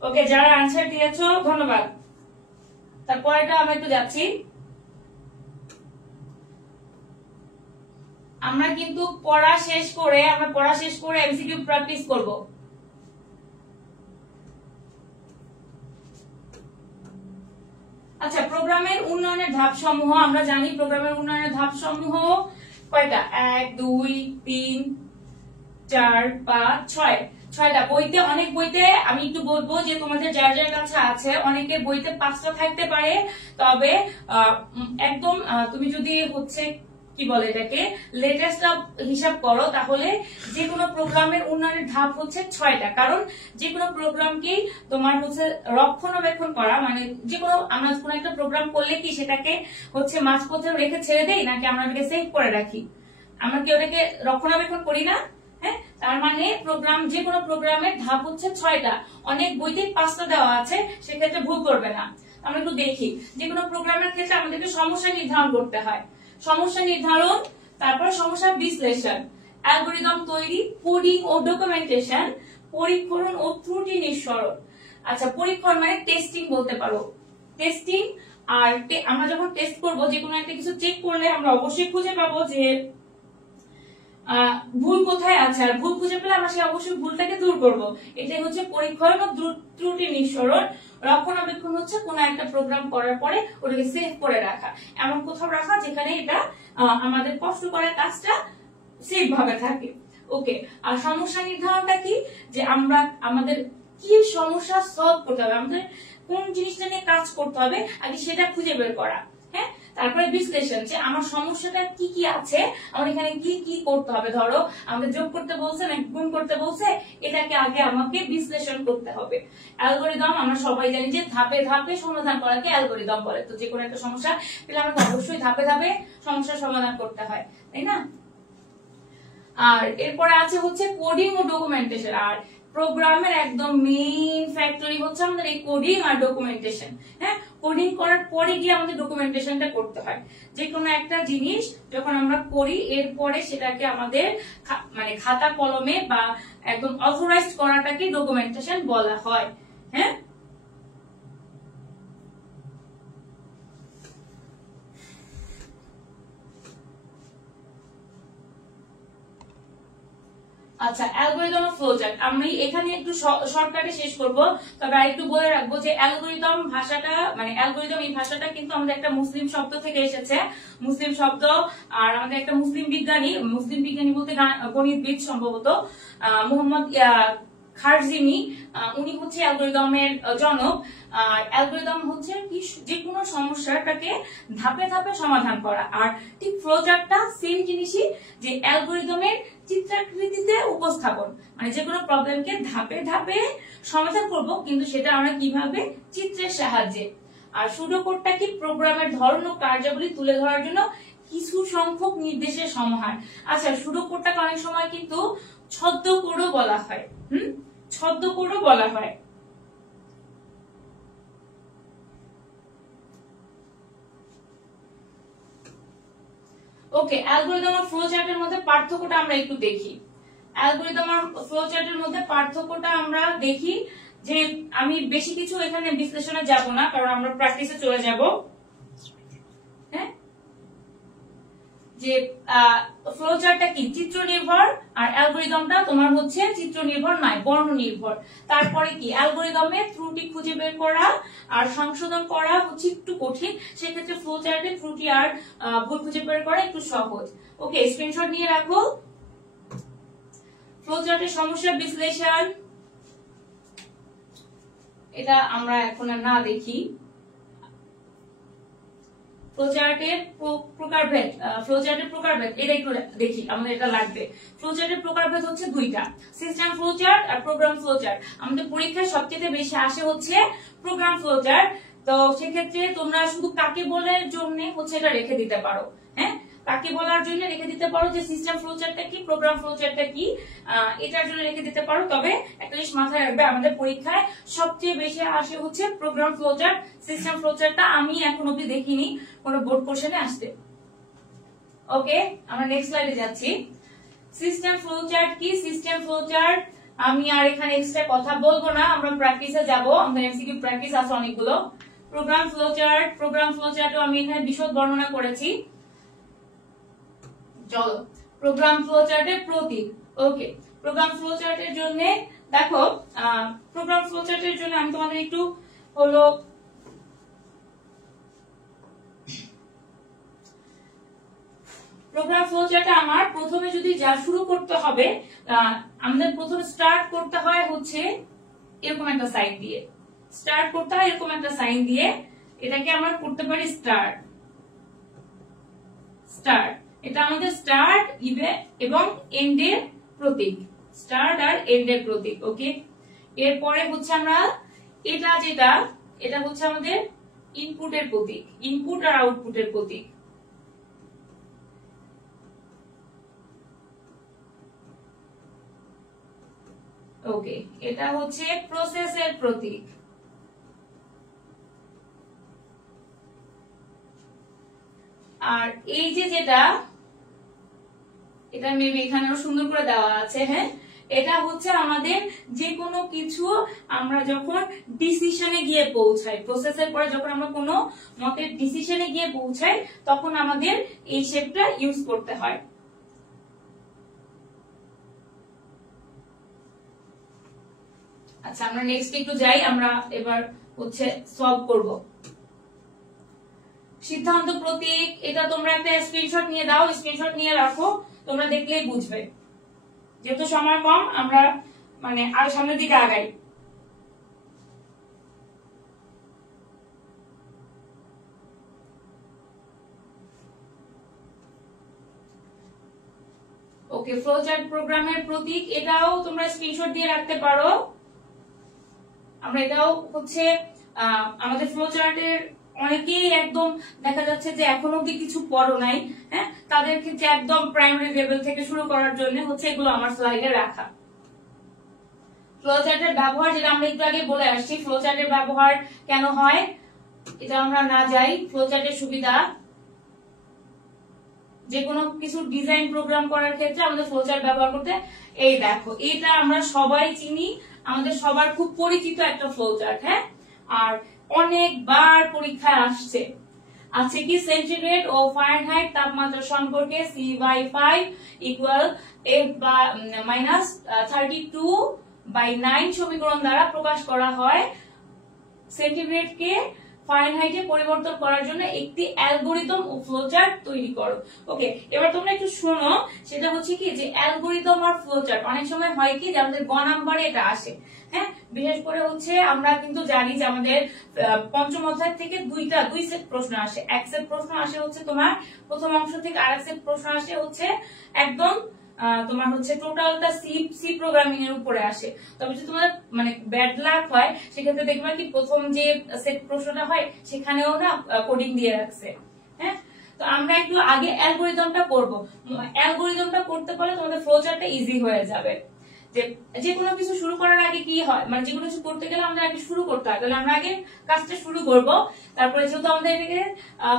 ওকে, যারা আনসার দিয়েছো ধন্যবাদ। তারপরেটা আমরা একটু যাচ্ছি। আমরা কিন্তু পড়া শেষ করে এমসিকিউ প্র্যাকটিস করব। আচ্ছা, প্রোগ্রামের উন্নয়নের ধাপ সমূহ আমরা জানি। প্রোগ্রামের উন্নয়নের ধাপ সমূহ কয়টা? 1 2 3 4 5 6 ছয়টা। বইতে, অনেক বইতে আমি একটু বলবো যে তোমাদের যার যার কাছে আছে অনেকের বইতে 5টা থাকতে পারে, তবে একদম তুমি যদি হচ্ছে কি বলে এটাকে লেটেস্ট হিসাব করো, তাহলে যে কোনো প্রোগ্রামের উন্নয়নের ধাপ হচ্ছে 6টা। কারণ যে কোনো প্রোগ্রামকেই তোমার হচ্ছে রক্ষণাবেক্ষণ করা, মানে যে কোনো আমরা কোনো একটা প্রোগ্রাম করলে কি সেটাকে হচ্ছে মাঝপথে রেখে ছেড়ে দেই, নাকি আমরা ওটাকে সেভ করে রাখি? আমরা কি ওটাকে রক্ষণাবেক্ষণ করি না? হ্যাঁ, তার মানে যে কোনো প্রোগ্রামের ধাপ হচ্ছে 6টা। অনেক বইতে 5টা দেওয়া আছে, সেক্ষেত্রে ভুল করবে না। আমরা একটু দেখি। যে কোনো প্রোগ্রামের ক্ষেত্রে আমাদেরকে সমস্যা নির্ধারণ করতে হয়, সমস্যা নির্ধারণ, তারপর সমস্যা বিশ্লেষণ, অ্যালগরিদম তৈরি, কোডিং ও ডকুমেন্টেশন, পরীক্ষণ ও ত্রুটি নিঃসরণ। আচ্ছা, পরীক্ষণ মানে টেস্টিং বলতে পারো, টেস্টিং। আর আমরা যখন টেস্ট করব, যে কোনো একটা কিছু চেক করলে আমরা অবশ্যই খুঁজে পাবো যে ভুল কোথায় আছে, আর ভুল খুঁজে পেলে আমরা সেই অবশ্যই ভুলটাকে দূর করব। এটাই হচ্ছে পরীক্ষণ ও ত্রুটি নিঃসরণ। রক্ষণাবেক্ষণ হচ্ছে কোন একটা প্রোগ্রাম করার পরে ওটাকে সেভ করে রাখা, এমন কোথাও রাখা যেখানে এটা আমাদের কষ্ট করার কাজটা সেভ ভাবে থাকে। ওকে, আর সমস্যা নির্ধারণটা কি? যে আমরা আমাদের কি সমস্যা সলভ করতে হবে, আমাদের কোন জিনিসটা নিয়ে কাজ করতে হবে আগে সেটা খুঁজে বের করা। হ্যাঁ, তারপরে বিশ্লেষণ, যে আমার সমস্যাটা কি কি আছে, আমার এখানে কি কি করতে হবে। ধরো আমাদের যোগ করতে বলছে না গুণ করতে বলছে, এটাকে আগে আমাকে বিশ্লেষণ করতে হবে। অ্যালগরিদম, আমরা সবাই জানি যে ধাপে ধাপে সমাধান করাকে অ্যালগরিদম বলে। তো যে কোনো একটা সমস্যা পেলে আমাকে অবশ্যই ধাপে ধাপে সমস্যার সমাধান করতে হয়, তাই না? আর এরপরে আছে হচ্ছে কোডিং ও ডকুমেন্টেশন। আর প্রোগ্রামের একদম মেইন ফ্যাক্টরি হচ্ছে আমাদের এই কোডিং আর ডকুমেন্টেশন। হ্যাঁ, কোডিং করার পরে গিয়ে আমাদের ডকুমেন্টেশনটা করতে হয়। যে কোনো একটা জিনিস যখন আমরা করি, এরপরে সেটাকে আমাদের মানে খাতা কলমে বা একদম অথরাইজড করাটাকে ডকুমেন্টেশন বলা হয়। হ্যাঁ, আচ্ছা, অ্যালগরিদম ও ফ্লোচার্ট আমি এখানে একটু শর্টকাটে শেষ করব। তবে আরেকটু বলে রাখবো যে অ্যালগরিদম ভাষাটা, মানে অ্যালগরিদম এই ভাষাটা কিন্তু আমাদের একটা মুসলিম শব্দ থেকে এসেছে, মুসলিম শব্দ। আর আমাদের একটা মুসলিম বিজ্ঞানী বলতে গণিতবিদ সম্ভবত মোহাম্মদ খারজিমি, উনি হচ্ছে অ্যালগরিদমের জনক। আর অ্যালগরিদম হচ্ছে কি যে কোনো সমস্যাটাকে ধাপে ধাপে সমাধান করা। আর ঠিক ফ্লোচার্টটা সেম জিনিসই, যে অ্যালগরিদমের চিত্রাকৃতিতে উপস্থাপন, মানে যে কোনো প্রবলেমকে ধাপে ধাপে সমাধান করব, কিন্তু সেটা আমরা কিভাবে, চিত্রের সাহায্যে। আর সুডো কোডটা কি প্রোগ্রামের ধরন ও কার্যাবলী তুলে ধরার জন্য কিছু সংখ্যক নির্দেশের সমাহার। আচ্ছা, সুডো কোডটাকে অনেক সময় কিন্তু ছদ্ম কোডও বলা হয়। ছদ্ম কোডও বলা হয়। ওকে, অ্যালগরিদম আর ফ্লোচার্টের মধ্যে পার্থক্যটা আমরা একটু দেখি। অ্যালগরিদম আর ফ্লোচার্টের মধ্যে পার্থক্যটা আমরা দেখি, যে আমি বেশি কিছু এখানে বিশ্লেষণে যাব না, কারণ আমরা প্র্যাকটিসে চলে যাব। হ্যাঁ, যে ফ্লোচার্টটা কি চিত্র নির্ভর, আর অ্যালগরিদমটা তোমার হচ্ছে চিত্র নির্ভর নয়, বর্ণ নির্ভর। তারপরে কি অ্যালগরিদমে ত্রুটি খুঁজে বের করা আর সংশোধন করা হচ্ছে একটু কঠিন, সেক্ষেত্রে ফ্লোচার্টে ত্রুটি আর ভুল খুঁজে বের করা একটু সহজ। ওকে, স্ক্রিনশট নিয়ে রাখো। ফ্লোচার্টের সমস্যা বিশ্লেষণ, এটা আমরা এখন না দেখি। ফ্লোচার্টের প্রকারভেদ, ফ্লোচার্টের প্রকারভেদ এটা একটু দেখি, আমাদের এটা লাগবে। ফ্লোচার্টের প্রকারভেদ হচ্ছে দুইটা, সিস্টেম ফ্লোচার্ট আর প্রোগ্রাম ফ্লোচার্ট। আমাদের পরীক্ষায় সবচেয়ে বেশি আসে হচ্ছে প্রোগ্রাম ফ্লোচার্ট। তো সেক্ষেত্রে তোমরা শুধু কাকে বলার জন্য হচ্ছে এটা রেখে দিতে পারো। হ্যাঁ, কাকে বলার জন্য রেখে দিতে পারো যে সিস্টেম ফ্লোচার্টটা কি, প্রোগ্রাম ফ্লোচার্টটা কি, এটার জন্য রেখে দিতে পারো। তবে একটা জিনিস মাথায় রাখবে, আমাদের পরীক্ষায় সবচেয়ে বেশি আসে হচ্ছে প্রোগ্রাম ফ্লোচার্ট। সিস্টেম ফ্লোচার্টটা আমি এখন অব্দি দেখিনি কোন বোর্ড কোশ্চেনে আসতে। ওকে, আমরা নেক্সট স্লাইডে যাচ্ছি। সিস্টেম ফ্লোচার্ট কি? সিস্টেম ফ্লোচার্ট আমি আর এখানে এক্সট্রা কথা বলবো না, আমরা প্র্যাকটিসে যাব, আমাদের এমসিকিউ প্র্যাকটিস আছে অনেকগুলো। প্রোগ্রাম ফ্লোচার্ট, প্রোগ্রাম ফ্লোচার্টও আমি এখানে বিশদ বর্ণনা করেছি। চলো, প্রোগ্রাম ফ্লোচার্টের প্রতীক। ওকে, প্রোগ্রাম ফ্লোচার্টের জন্য দেখো, প্রোগ্রাম ফ্লোচার্টের জন্য আমি তোমাদের একটু হলো প্রোগ্রাম ফ্লোচার্টে আমার প্রথমে যদি যা শুরু করতে হবে, আমাদের প্রথমে স্টার্ট করতে হয় হচ্ছে এরকম একটা সাইন দিয়ে, স্টার্ট করতে হয় এরকম একটা সাইন দিয়ে। এটাকে আমরা করতে পারি স্টার্ট, স্টার্ট, এটা আমাদের স্টার্ট এবং এন্ডের প্রতীক, স্টার্ট আর এন্ডের প্রতীক। ওকে, এরপরে হচ্ছে আমরা এটা হচ্ছে আমাদের ইনপুটের প্রতীক, ইনপুট আর আউটপুটের প্রতীক। ওকে, এটা হচ্ছে প্রসেসের প্রতীক। আর এই যেটা এটা মেবি এখানেও সুন্দর করে দেওয়া আছে। হ্যাঁ, এটা হচ্ছে আমাদের যে কোনো কিছু আমরা যখন ডিসিশনে গিয়ে পৌঁছাই, প্রসেসের পরে যখন আমরা কোনো মতের ডিসিশনে গিয়ে পৌঁছাই, তখন আমাদের এই শেপটা ইউজ করতে হয়। আচ্ছা, আমরা নেক্সট একটু যাই, আমরা এবার হচ্ছে সলভ করব। সিদ্ধান্ত প্রতীক, এটা তোমরা একটা স্ক্রিনশট নিয়ে দাও, স্ক্রিনশট নিয়ে রাখো, তোমরা দেখলেই বুঝবে। যেহেতু সময় কম, আমরা মানে আরো সামনের দিকে আগাই। ওকে, ফ্লোচার্ট প্রোগ্রামের প্রতীক, এটাও তোমরা স্ক্রিনশট দিয়ে রাখতে পারো। আমরা এটাও হচ্ছে আমাদের ফ্লোচার্টের অনেকেই একদম দেখা যাচ্ছে যে এখনো অব্দি কিছু পড়ো নাই, হ্যাঁ, তাদের ক্ষেত্রে একদম প্রাইমারি লেভেল থেকে শুরু করার জন্য হচ্ছে এগুলো আমার স্লাইডে রাখা। ফ্লোচার্টের ব্যবহার, যেটা আমরা একটু আগে বলে আসছি, ফ্লোচার্টের ব্যবহার কেন হয় এটা আমরা না যাই। ফ্লোচার্টের সুবিধা, যে কোনো কিছু ডিজাইন প্রোগ্রাম করার ক্ষেত্রে আমাদের ফ্লোচার্ট ব্যবহার করতে, এই দেখো, এটা আমরা সবাই চিনি, আমাদের সবার খুব পরিচিত একটা ফ্লোচার্ট। হ্যাঁ, আর অনেকবার পরীক্ষায় আসছে। আছে কি সেন্টিগ্রেড ও ফারেনহাইট তাপমাত্রা সম্পর্কে C/5 ইকুয়াল F/-32/9 সমীকরণ দ্বারা প্রকাশ করা হয় সেন্টিগ্রেডকে ফারেনহাইটে পরিবর্তন করার জন্য একটি অ্যালগরিদম ও ফ্লোচার্ট তৈরি করো। ওকে, এবার তোমরা একটু শোনো, সেটা হচ্ছে কি যে অ্যালগরিদম আর ফ্লোচার্ট অনেক সময় হয় কি যে আমাদের গ নাম্বারে এটা আসে। হ্যাঁ, বিশেষ করে হচ্ছে আমরা কিন্তু জানি যে আমাদের পঞ্চম অধ্যায় থেকে দুই সেট প্রশ্ন আসে। এক সেট প্রশ্ন আসে হচ্ছে তোমার প্রথম অংশ থেকে, আর এক সেট প্রশ্ন আসে হচ্ছে একদম তোমার হচ্ছে টোটালটা সি প্রোগ্রামিং এর উপরে আসে। তবে যদি তোমার মানে ব্যাড লাক হয় সেক্ষেত্রে দেখবে কি প্রথম যে সেট প্রশ্নটা হয় সেখানেও না কোডিং দিয়ে রাখছে। হ্যাঁ, তো আমরা একটু আগে অ্যালগরিদমটা করব। অ্যালগরিদমটা করতে পারলে তোমাদের ফ্লোচার্টটা ইজি হয়ে যাবে। যে কোনো কিছু শুরু করার আগে কি হয়, মানে যে কোনো কিছু করতে গেলে আমাদের আগে শুরু করতে হয়, তাহলে আমরা আগে কাজটা শুরু করব। তারপরে যেহেতু আমাদের এটাকে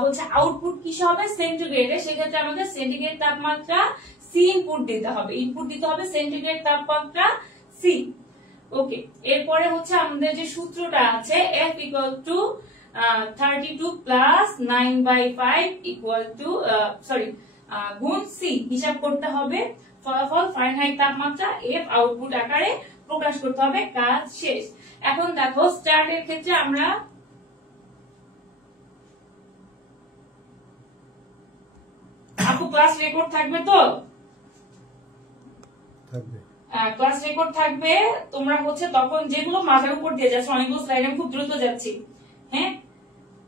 হচ্ছে আউটপুট কিসে হবে, সেন্টিগ্রেডে, সেক্ষেত্রে আমাদের সেন্টিগ্রেড তাপমাত্রা সি ইনপুট দিতে হবে, ইনপুট দিতে হবে সেন্টিগ্রেড তাপমাত্রা সি। ওকে, এরপরে হচ্ছে আমাদের যে সূত্রটা আছে F equal to 32 plus 9/5 equal to গুণ সি হিসাব করতে হবে। ফলাফল ফারেনহাইট তাপমাত্রা F আউটপুট আকারে প্রকাশ করতে হবে। কাজ শেষ। এখন দেখো স্টার্ট এর ক্ষেত্রে আমরা আপু ক্লাস রেকর্ড থাকবে তো? ক্লাস রেকর্ড থাকবে। তোমরা হচ্ছে তখন যেগুলো মাথার উপর দিয়ে যাচ্ছে, অনেকগুলো স্লাইড আমি খুব দ্রুত যাচ্ছি, হ্যাঁ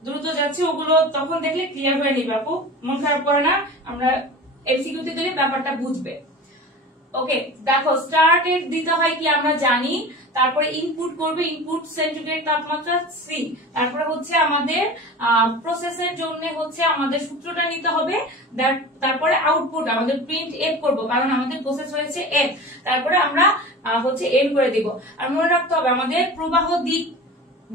দ্রুত যাচ্ছি, ওগুলো তখন দেখলে ক্লিয়ার হয়ে নিবে আপু, মন খারাপ করে না, আমরা এমসিকিউতে দিলে ব্যাপারটা বুঝবে। ওকে, দেখো স্টার্ট এর দিতে হয় কি আমরা জানি, তারপরে ইনপুট করবে, ইনপুট সেন্টিগ্রেড তাপমাত্রা সি, তারপরে হচ্ছে আমাদের প্রসেসের জন্য হচ্ছে আমাদের সূত্রটা নিতে হবে, তারপরে আউটপুট আমাদের প্রিন্ট এফ করব, কারণ আমাদের প্রসেস হয়েছে এফ, তারপরে আমরা হচ্ছে এম করে দিব। আর মনে রাখতে হবে আমাদের প্রবাহ দিক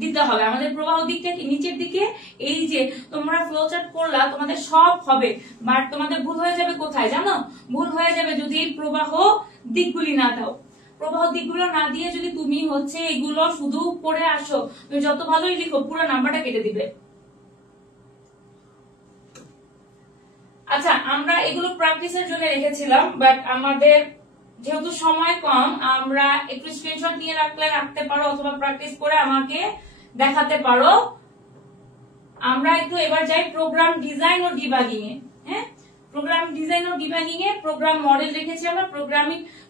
দিতে হবে, আমাদের প্রবাহ দিকটা কি নিচের দিকে। এই যে তোমরা ফ্লোচার্ট করলা তোমাদের সব হবে, বাট তোমাদের ভুল হয়ে যাবে কোথায় জানো? ভুল হয়ে যাবে যদি প্রবাহ দিকগুলি না দাও। প্রবাহ দিকগুলো না দিয়ে যদি তুমি হচ্ছে এগুলো শুধু পড়ে আসো, তুমি যত ভালোই লিখো পুরো নাম্বারটা কেটে দিবে। আচ্ছা, আমরা এগুলো প্র্যাকটিসের জন্য রেখেছিলাম, বাট আমাদের যেহেতু সময় কম, আমরা একটু স্ক্রিনশট নিয়ে রাখতে পারো অথবা প্র্যাকটিস করে আমাকে দেখাতে পারো। আমরা একটু এবার যাই প্রোগ্রাম ডিজাইন ও ডিবাগিং এ। হ্যাঁ, প্রোগ্রাম ডিজাইন ও ডিবাগিং এ প্রোগ্রাম মডেল রেখেছি আমরা।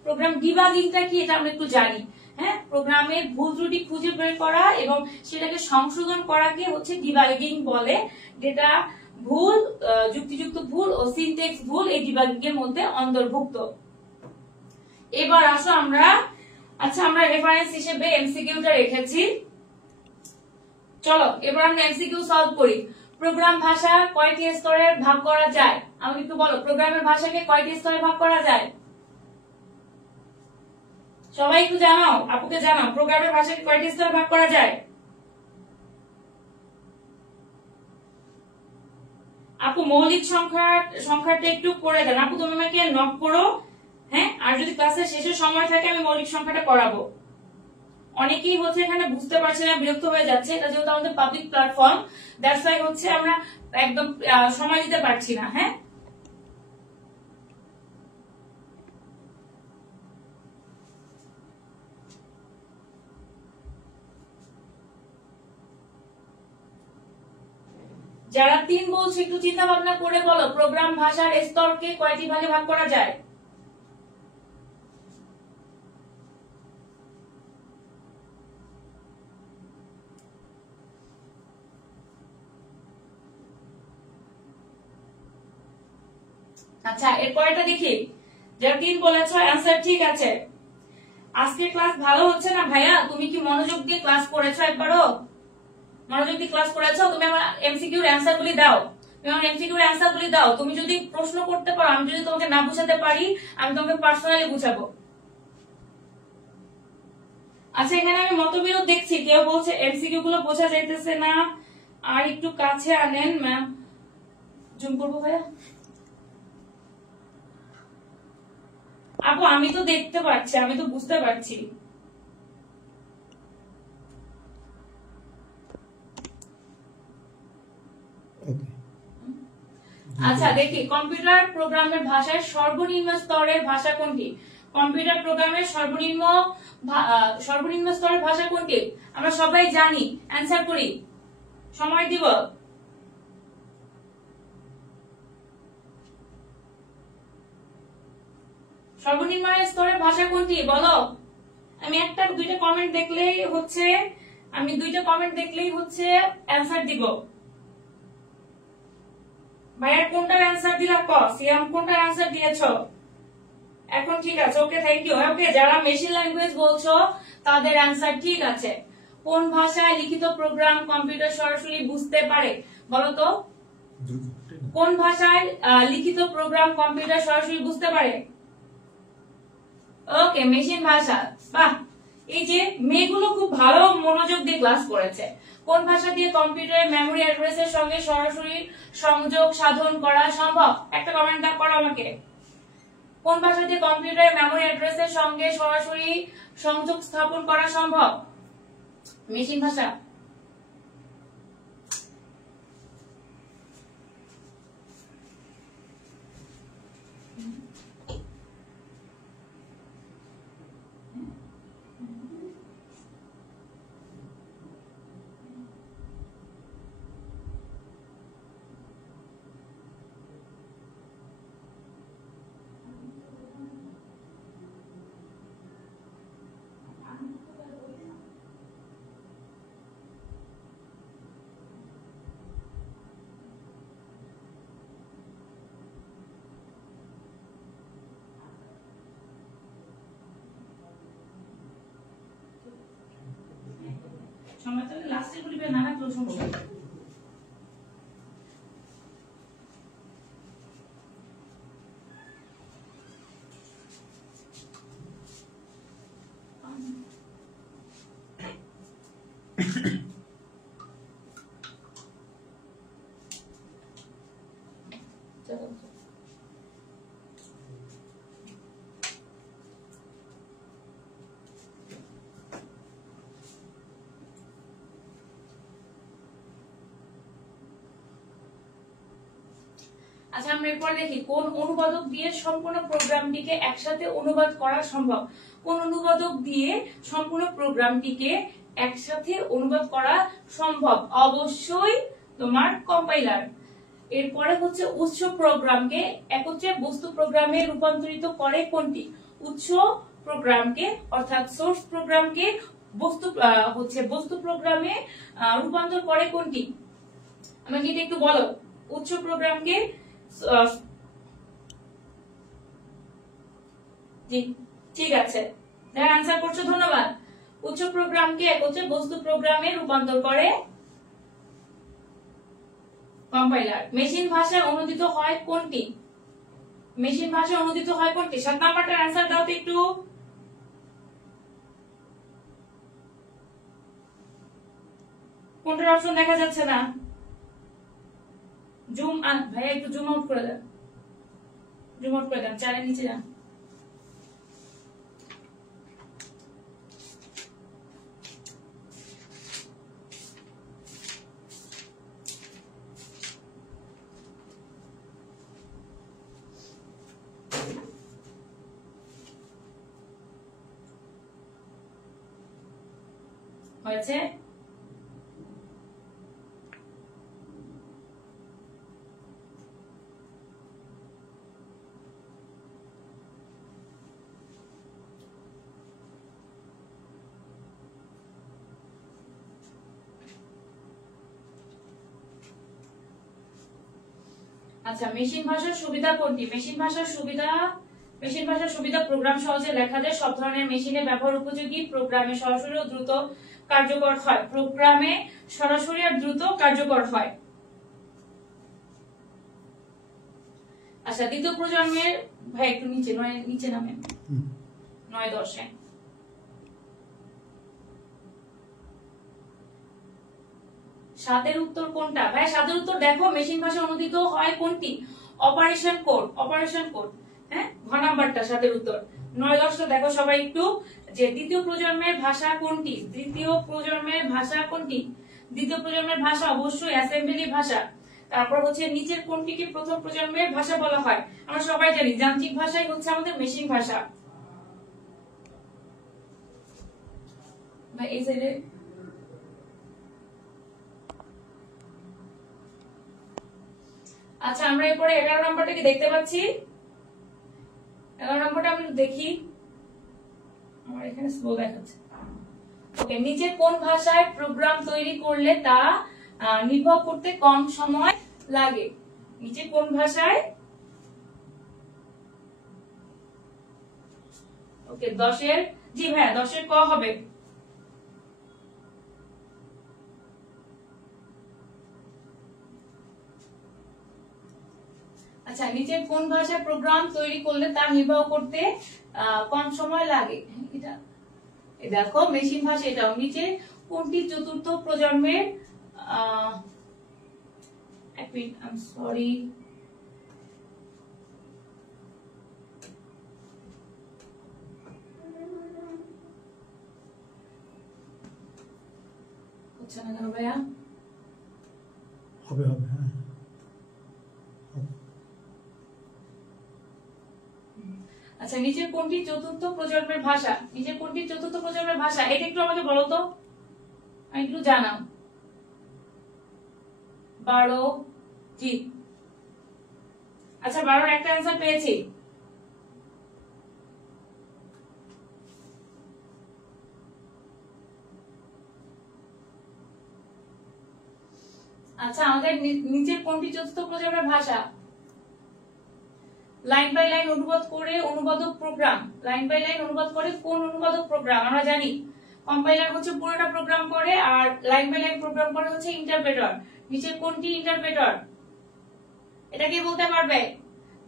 প্রোগ্রাম ডিবাগিংটা কি এটা আমরা একটু জানি। হ্যাঁ, প্রোগ্রামের ভুল ত্রুটি খুঁজে বের করা এবং সেটাকে সংশোধন করাকে হচ্ছে ডিবাগিং বলে। যেটা ভুল, যুক্তিযুক্ত ভুল ও সিনট্যাক্স ভুল এই ডিবাগিং এর মধ্যে অন্তর্ভুক্ত। এবার আসো আমরা আমরা রেফারেন্স হিসেবে এমসিকিউটা রেখেছি। চলো এবার আমরা এমসিকিউ সলভ করি। প্রোগ্রাম ভাষা কয়টি স্তরে ভাগ করা যায়? আমাকে একটু বলো, প্রোগ্রামের ভাষাকে কয়টি স্তরে ভাগ করা যায়? সবাই একটু জানাও, আপুকে জানাও, প্রোগ্রামের ভাষাকে কয়টি স্তরে ভাগ করা যায়? আপু মৌলিক সংখ্যাটা একটু করে দেন। আপু তুমি আমাকে নক করো, হ্যাঁ, আর যদি ক্লাসের শেষে সময় থাকে আমি মৌলিক সংখ্যাটা করাবো। অনেকেই হচ্ছে এখানে বুঝতে পারছে না, বিরক্ত হয়ে যাচ্ছে, এটা যেহেতু আমাদের পাবলিক প্ল্যাটফর্ম, দ্যাটস ওয়াই হচ্ছে আমরা একদম সময় দিতে পারছি না। হ্যাঁ, যারা 3 বলছে একটু চিন্তা ভাবনা করে বলো, প্রোগ্রাম ভাষার স্তরকে কয়টি ভাগে ভাগ করা যায়? আচ্ছা, এরপরটা দেখি। যারা 3 বলেছো অ্যান্সার ঠিক আছে। আজকে ক্লাস ভালো হচ্ছে না ভাইয়া? তুমি কি মনোযোগ দিয়ে ক্লাস করেছো? একবারও মনোযোগ দিয়ে ক্লাস করেছো? তুমি আমার এমসিকিউর অ্যান্সার গুলি দাও, তুমি যদি প্রশ্ন করতে পারো, আমি যদি তোমাকে না বুঝাতে পারি, আমি তোমাকে পার্সোনালি বুঝাবো। আচ্ছা, এখানে আমি মতবিরোধ দেখছি, কেউ বলছে এমসিকিউ গুলো বোঝা যাইতেছে না, আর একটু কাছে আনেন ম্যাম। জুম করবো ভাইয়া? আপু আমি তো দেখতে পাচ্ছি, আমি তো বুঝতে পারছি। আচ্ছা দেখি, কম্পিউটার প্রোগ্রামের ভাষায় সর্বনিম্ন স্তরের ভাষা কোনটি? কম্পিউটার প্রোগ্রামের সর্বনিম্ন স্তরের ভাষা কোনটি? আমরা সবাই জানি, অ্যান্সার করি। সময় দিব। সর্বনিম্ন স্তরের ভাষা কোনটি বলো? আমি একটা দুইটা কমেন্ট দেখলেই হচ্ছে অ্যানসার দিব। ভাইয়া কোনটার অ্যানসার দিলা? সিয়াম কোনটার অ্যানসার দিয়েছো? এখন ঠিক আছে, ওকে, থ্যাংক ইউ। ওকে, যারা মেশিন ল্যাঙ্গুয়েজ বলছো তাদের অ্যানসার ঠিক আছে। কোন ভাষায় লিখিত প্রোগ্রাম কম্পিউটার সরাসরি বুঝতে পারে বলো তো? কোন ভাষায় লিখিত প্রোগ্রাম কম্পিউটার সরাসরি বুঝতে পারে? ওকে, মেশিন ভাষা। বাহ, এই যে মেয়েগুলো খুব ভালো মনোযোগ দিয়ে ক্লাস করেছে। কোন ভাষা দিয়ে কম্পিউটারের মেমোরি অ্যাড্রেসের সঙ্গে সরাসরি সংযোগ সাধন করা সম্ভব? একটা কমেন্ট করো আমাকে। কোন ভাষা দিয়ে কম্পিউটারের মেমোরি অ্যাড্রেসের সঙ্গে সরাসরি সংযোগ স্থাপন করা সম্ভব? মেশিন ভাষা। সময় তাহলে লাস্টে বলবে, না না, তোর সমস্যা। আচ্ছা, আমরা এরপর দেখি কোন অনুবাদক দিয়ে সম্পূর্ণ প্রোগ্রামটিকে একসাথে অনুবাদ করা সম্ভব। কোন অনুবাদক দিয়ে সম্পূর্ণ প্রোগ্রামটিকে একসাথে অনুবাদ করা সম্ভব? অবশ্যই তোমার কম্পাইলার। এরপরে হচ্ছে উৎস প্রোগ্রামকে একত্রে বস্তু প্রোগ্রামে রূপান্তরিত করে কোনটি? উৎস প্রোগ্রামকে অর্থাৎ সোর্স প্রোগ্রামকে বস্তু প্রোগ্রামে রূপান্তর করে কোনটি? আমাকে এটা একটু বলো। উৎস প্রোগ্রামকে ঠিক আছে, যারা আনসার করছো ধন্যবাদ। উৎস প্রোগ্রামকে একত্রে বস্তু প্রোগ্রামে রূপান্তর করে কম্পাইলার। মেশিন ভাষায় অনুদিত হয় কোনটি? মেশিন ভাষায় অনুদিত হয় কোনটি? 7 নাম্বারটার আনসার দাও তো একটু। কোনটার অপশন দেখা যাচ্ছে না? জুম ভাইয়া একটু জুম আউট করে দেন, জুম আউট করে দেন, চারের নিচে যান। হয়েছে? আচ্ছা, মেশিন ভাষার সুবিধা কোনটি? মেশিন ভাষার সুবিধা প্রোগ্রাম সহজে লেখা যায়, সব ধরনের মেশিনে ব্যবহার উপযোগী, প্রোগ্রামে সরাসরি ও দ্রুত কার্যকর হয়। প্রোগ্রামে সরাসরি আর দ্রুত কার্যকর হয়। আচ্ছা, দ্বিতীয় প্রজন্মের ভাই একটু নিচে নামেন 9-10-এ। সাতের উত্তর কোনটা? ভাই সাতের উত্তর দেখো, মেশিন ভাষা অনুদিত হয় কোনটি? Operation code. হ্যাঁ, ঘ নাম্বারটা সাতের উত্তর। 9-10 দেখো সবাই একটু, যে দ্বিতীয় প্রজন্মের ভাষা কোনটি? দ্বিতীয় প্রজন্মের ভাষা অবশ্যই অ্যাসেম্বলি ভাষা। তারপর হচ্ছে নিচের কোনটিকে প্রথম প্রজন্মের ভাষা বলা হয়? আমরা সবাই জানি যান্ত্রিক ভাষাই হচ্ছে আমাদের মেশিন ভাষা। ভাই এই সাইডে আচ্ছা আমরা এরপরে 11 নম্বরটা কি দেখতে পাচ্ছি? 11 নম্বরটা আমরা দেখি, আমার এখানে স্লো দেখাচ্ছে। ওকে, নিচে কোন ভাষায় প্রোগ্রাম তৈরি করলে তা নির্ভর করতে কম সময় লাগে? নিচে কোন ভাষায়? ওকে 10-এর, জি ভাইয়া 10-এর ক হবে। আচ্ছা, নিচে কোন ভাষায় প্রোগ্রাম তৈরি করলে তা নির্বাহ করতে কম সময় লাগে? এটা দেখো মেশিন ভাষা। এটাও নিচে কোনটি চতুর্থ প্রজন্মের সরি হচ্ছে না কেন ভাইয়া? হবে হবে, হ্যাঁ। আচ্ছা, নিচের কোনটি চতুর্থ প্রজন্মের ভাষা? নিচের কোনটি চতুর্থ প্রজন্মের ভাষা এটা একটু আমাকে বলো তো, আমি একটু জানাও। 12, জি। আচ্ছা 12-এর একটা অ্যান্সার পেয়েছি। আচ্ছা, আমাদের নিচের কোনটি চতুর্থ প্রজন্মের ভাষা? লাইন বাই লাইন অনুবাদ করে অনুবাদক প্রোগ্রাম। লাইন বাই লাইন অনুবাদ করে কোন অনুবাদক প্রোগ্রাম? আমরা জানি কম্পাইলার হচ্ছে পুরোটা প্রোগ্রাম করে, আর লাইন বাই লাইন প্রোগ্রাম করে হচ্ছে ইন্টারপ্রেটার। নিচে কোনটি ইন্টারপ্রেটার? এটা কি বলতে পারবে?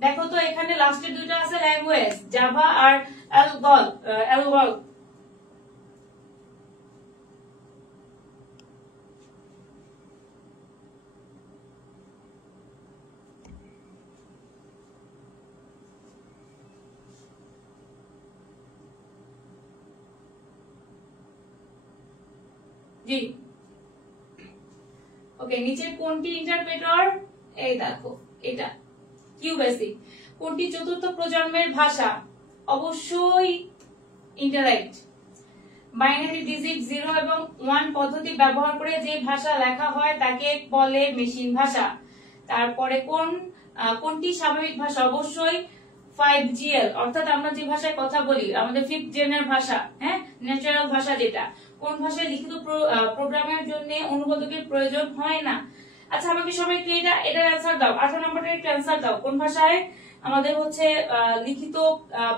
দেখো তো এখানে লাস্টে দুইটা আছে ল্যাঙ্গুয়েজ, জাভা আর এলগল। জি ওকে, নিচে কোনটি ইন্টারপ্রেটার? এই দেখো এটা কিউবেসিক। কোনটি চতুর্থ প্রজন্মের ভাষা? অবশ্যই ইন্টারাক্ট। বাইনারি ডিজিট 0 এবং 1 পদ্ধতি ব্যবহার করে যে ভাষা লেখা হয় তাকে বলে মেশিন ভাষা। তারপরে কোনটি স্বাভাবিক ভাষা? অবশ্যই 5GL, অর্থাৎ আমরা যে ভাষায় কথা বলি আমাদের 5th জেনের ভাষা, হ্যাঁ, ন্যাচারাল ভাষা যেটা। কোন ভাষায় লিখিত প্রোগ্রামের জন্য অনুবাদকের প্রয়োজন হয় না? আচ্ছা আমাকে সবাই কি এটার অ্যান্সার দাও। 18 নম্বরের একটা অ্যান্সার দাও। কোন ভাষায় আমাদের হচ্ছে লিখিত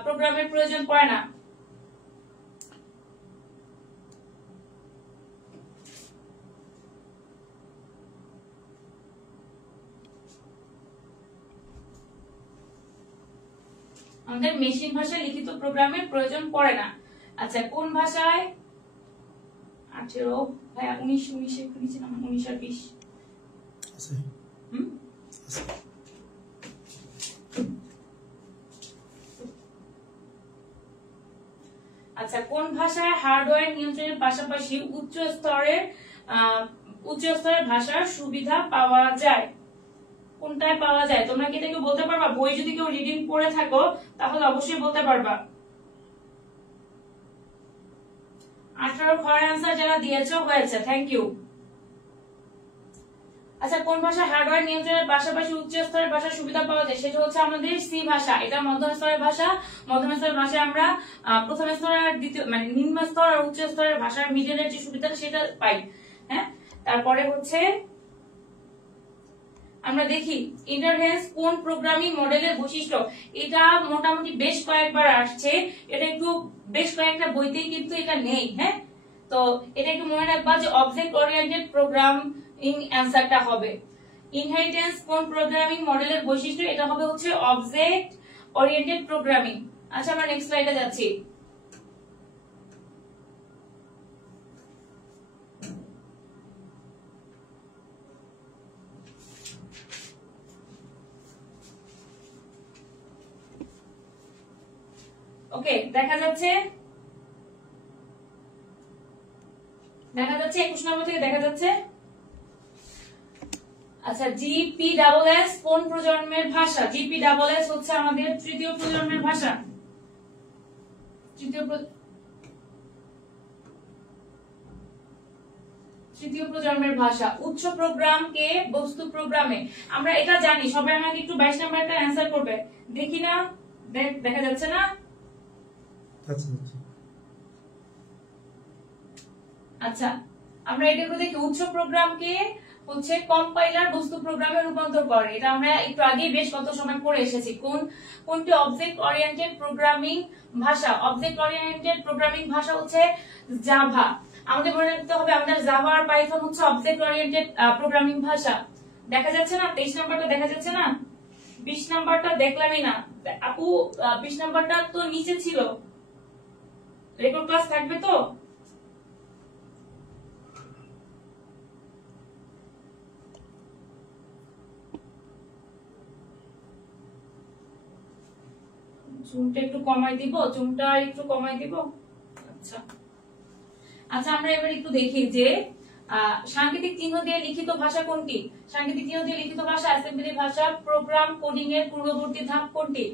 প্রোগ্রামের প্রয়োজন পড়ে না? আমাদের মেশিন ভাষায় লিখিত প্রোগ্রামের প্রয়োজন পড়ে না। আচ্ছা কোন ভাষায়? 18 ভাইয়া 19 একটু নিচে নামান, 19 আর 20 আছে। আচ্ছা কোন ভাষায় হার্ডওয়্যার নিয়ন্ত্রণের পাশাপাশি উচ্চ স্তরের ভাষার সুবিধা পাওয়া যায়? কোনটায় পাওয়া যায়? তোমরা কি এটা কেউ বলতে পারবা? বই যদি কেউ রিডিং পড়ে থাকো তাহলে অবশ্যই বলতে পারবা। 18 খয়ের অ্যান্সার যারা দিয়েছো হয়েছে, থ্যাংক ইউ। আচ্ছা কোন ভাষা হার্ডওয়্যার নিয়ন্ত্রণের পাশাপাশি উচ্চ স্তরের ভাষার সুবিধা পাওয়া যায়? সেটা হচ্ছে আমাদের সি ভাষা। এটা মধ্যম স্তরের ভাষা। মধ্যম স্তরের ভাষায় আমরা প্রথম স্তর আর দ্বিতীয় মানে নিম্ন স্তর আর উচ্চ স্তরের ভাষার মিডলের যে সুবিধাটা সেটা পাই, হ্যাঁ। তারপরে হচ্ছে আমরা দেখি ইন্টারফেস কোন প্রোগ্রামিং মডেলের বৈশিষ্ট্য। এটা মোটামুটি বেশ কয়েকবার আসছে, এটা একটু বেশ কয়েকটা বইতেই কিন্তু এটা নেই, হ্যাঁ। তো এটা একটু মনে রাখবা যে অবজেক্ট ওরিয়েন্টেড প্রোগ্রামিং অ্যান্সারটা হবে। ইনহেরিটেন্স কোন প্রোগ্রামিং মডেলের বৈশিষ্ট্য? এটা হবে হচ্ছে অবজেক্ট ওরিয়েন্টেড প্রোগ্রামিং। আচ্ছা আমরা নেক্সট স্লাইডে যাচ্ছি। ওকে দেখা যাচ্ছে 21 নম্বর থেকে দেখা যাচ্ছে। আচ্ছা GPSS কোন প্রজন্মের ভাষা? GPSS হচ্ছে আমাদের তৃতীয় প্রজন্মের ভাষা। তৃতীয় তৃতীয় প্রজন্মের ভাষা। উচ্চ প্রোগ্রামকে বস্তু প্রোগ্রামে, আমরা এটা জানি। সবাই আমাকে একটু 22 নাম্বারটা অ্যান্সার করবে, দেখি না, দেখা যাচ্ছে না? আচ্ছা, আমরা এটা করে দেখি। উচ্চ প্রোগ্রামকে হচ্ছে কম্পাইলার বস্তু প্রোগ্রামে রূপান্তর করে। এটা আমরা একটু আগে বেশ কত সময় পড়ে এসেছি। কোনটি অবজেক্ট ওরিয়েন্টেড প্রোগ্রামিং ভাষা? অবজেক্ট ওরিয়েন্টেড প্রোগ্রামিং ভাষা হচ্ছে জাভা। আমাদের মনে রাখতে হবে আমাদের জাভা আর পাইথন হচ্ছে অবজেক্ট ওরিয়েন্টেড প্রোগ্রামিং ভাষা। দেখা যাচ্ছে না? 23 নাম্বারটা দেখা যাচ্ছে না? 20 নাম্বারটা দেখলামই না আপু। 20 নাম্বারটা তো নিচে ছিল। রেকর্ড ক্লাস থাকবে তো? জুমটা একটু কমাই দিব, জুমটা একটু কমাই দিব। আচ্ছা আচ্ছা, আমরা এবার একটু দেখি যে সাংকেতিক চিহ্ন দিয়ে লিখিত ভাষা কোনটি? সাংকেতিক চিহ্ন দিয়ে লিখিত ভাষা অ্যাসেম্বলি ভাষা। প্রোগ্রাম কোডিং এর পূর্ববর্তী ধাপ কোনটি?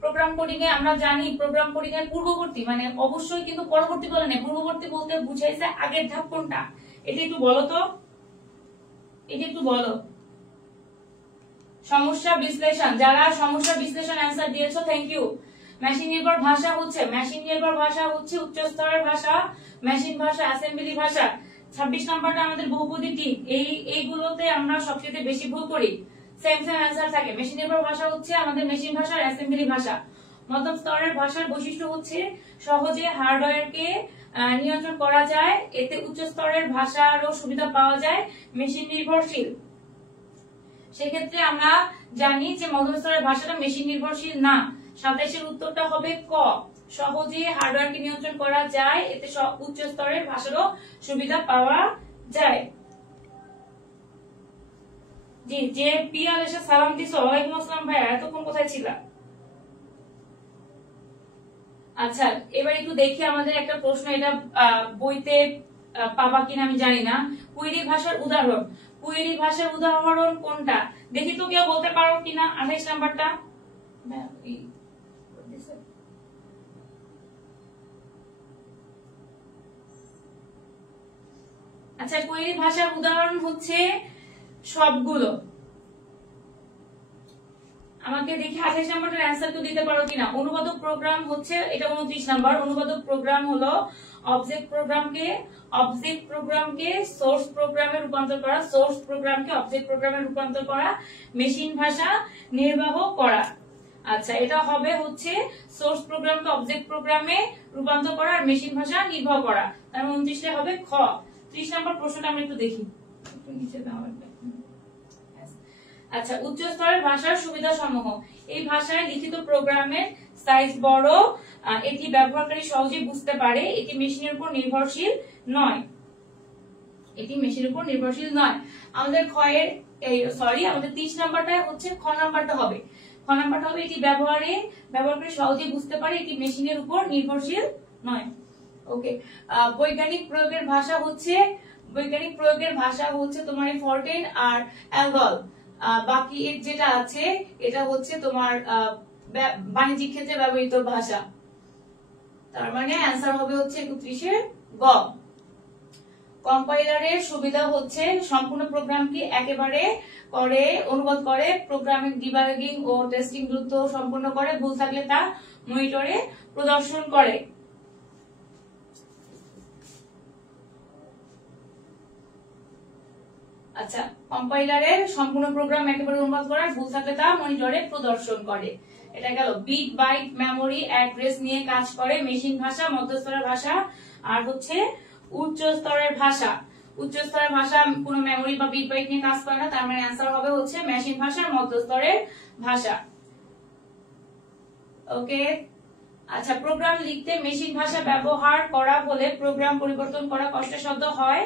প্রোগ্রাম কোডিং এ আমরা জানি প্রোগ্রাম কোডিং এর পূর্ববর্তী মানে অবশ্যই কিন্তু পরবর্তী বলে না, পূর্ববর্তী বলতে বুঝাইছে আগের ধাপ কোনটা। এটা একটু বলো তো, এটা একটু বলো। সমস্যা বিশ্লেষণ, যারা সমস্যা বিশ্লেষণ অ্যান্সার দিয়েছো থ্যাংক ইউ। মেশিন নির্ভর ভাষা হচ্ছে উচ্চ স্তরের ভাষা, মেশিন ভাষা, অ্যাসেম্বলি ভাষা। 26 নাম্বারটা আমাদের বহুপদী টিক। এইগুলোতে আমরা সবচেয়ে বেশি ভুল করি। সেম অ্যান্সার থাকে। মেশিন নির্ভর ভাষা হচ্ছে আমাদের মেশিন ভাষা, অ্যাসেম্বলি ভাষা। মধ্যম স্তরের ভাষার বৈশিষ্ট্য হচ্ছে সহজে হার্ডওয়্যারকে নিয়ন্ত্রণ করা যায়, এতে উচ্চ স্তরের ভাষারও সুবিধা পাওয়া যায়, মেশিন নির্ভরশীল। সেক্ষেত্রে আমরা জানি যে মধ্যম স্তরের ভাষাটা মেশিন নির্ভরশীল না। 27-এর উত্তরটা হবে ক, সহজে হার্ডওয়্যারকে নিয়ন্ত্রণ করা যায়, এতে উচ্চ স্তরের ভাষারও সুবিধা পাওয়া যায়। জি, যে পিয়াল এসে সালাম দিছো, ওয়ালাইকুম আসসালাম ভাইয়া, এতক্ষণ কোথায় ছিলা? আচ্ছা, এবার একটু দেখি আমাদের একটা প্রশ্ন, এটা বইতে পাবা কিনা আমি জানি না। কুয়েরি ভাষার উদাহরণ, কুয়েরি ভাষার উদাহরণ কোনটা? দেখি তো কেউ বলতে পারো কিনা। 28 নাম্বারটা। আচ্ছা, কুয়েরি ভাষার উদাহরণ হচ্ছে সবগুলো। আমাকে দেখি 28 নাম্বারের অ্যান্সার তো দিতে পারো কিনা। অনুবাদক প্রোগ্রাম হচ্ছে, এটা 29 নাম্বার। অনুবাদক প্রোগ্রাম হলো অবজেক্ট প্রোগ্রামকে সোর্স প্রোগ্রামে রূপান্তর করা, সোর্স প্রোগ্রামকে অবজেক্ট প্রোগ্রামে রূপান্তর করা, মেশিন ভাষা নির্বাহ করা। আচ্ছা, এটা হবে হচ্ছে সোর্স প্রোগ্রামকে অবজেক্ট প্রোগ্রামে রূপান্তর করা আর মেশিন ভাষা নির্বাহ করা। তার 29টা হবে খ। 30 নাম্বার প্রশ্নটা আমরা একটু দেখি, একটু নিচে দাও। আচ্ছা, উচ্চ স্তরের ভাষার সুবিধা সমূহ। এই ভাষায় লিখিত প্রোগ্রামের সাইজ বড়, এটি ব্যবহারকারী সহজে বুঝতে পারে, এটি মেশিনের উপর নির্ভরশীল নয়। আমাদের খয়ের আমাদের 30 নাম্বারটা হচ্ছে খ নাম্বারটা হবে। খ নাম্বারটা হবে এটি ব্যবহারকারী সহজে বুঝতে পারে, এটি মেশিনের উপর নির্ভরশীল নয়। ওকে, বৈজ্ঞানিক প্রয়োগের ভাষা হচ্ছে তোমার ফরটেন আর অ্যালগল। বাকি যেটা আছে এটা হচ্ছে তোমার বাণিজ্যিক ক্ষেত্রে ব্যবহৃত ভাষা। তার মানে অ্যান্সার হবে হচ্ছে 31-এর গ। কম্পাইলারের সুবিধা হচ্ছে সম্পূর্ণ প্রোগ্রামকে একেবারে অনুবাদ করে, প্রোগ্রামিং ডিবাগিং ও টেস্টিং দ্রুত সম্পন্ন করে, ভুল থাকলে তা মনিটরে প্রদর্শন করে। আচ্ছা, কম্পাইলারের সম্পূর্ণ প্রোগ্রাম একেবারে অনুবাদ করার, ভুল থাকলে তা মনিটরে প্রদর্শন করে। এটা গেল। বিট বাইট মেমোরি অ্যাড্রেস নিয়ে কাজ করে, মেশিন ভাষা, মধ্যস্তরের ভাষা আর হচ্ছে উচ্চ স্তরের ভাষা। উচ্চ স্তরের ভাষা কোনো মেমোরি বা বিট বাইট নিয়ে কাজ করে না, তার মানে অ্যান্সার হবে হচ্ছে মেশিন ভাষা, মধ্যস্তরের ভাষা। ওকে, আচ্ছা, প্রোগ্রাম লিখতে মেশিন ভাষা ব্যবহার করা হলে প্রোগ্রাম পরিবর্তন করা কষ্টসাধ্য হয়,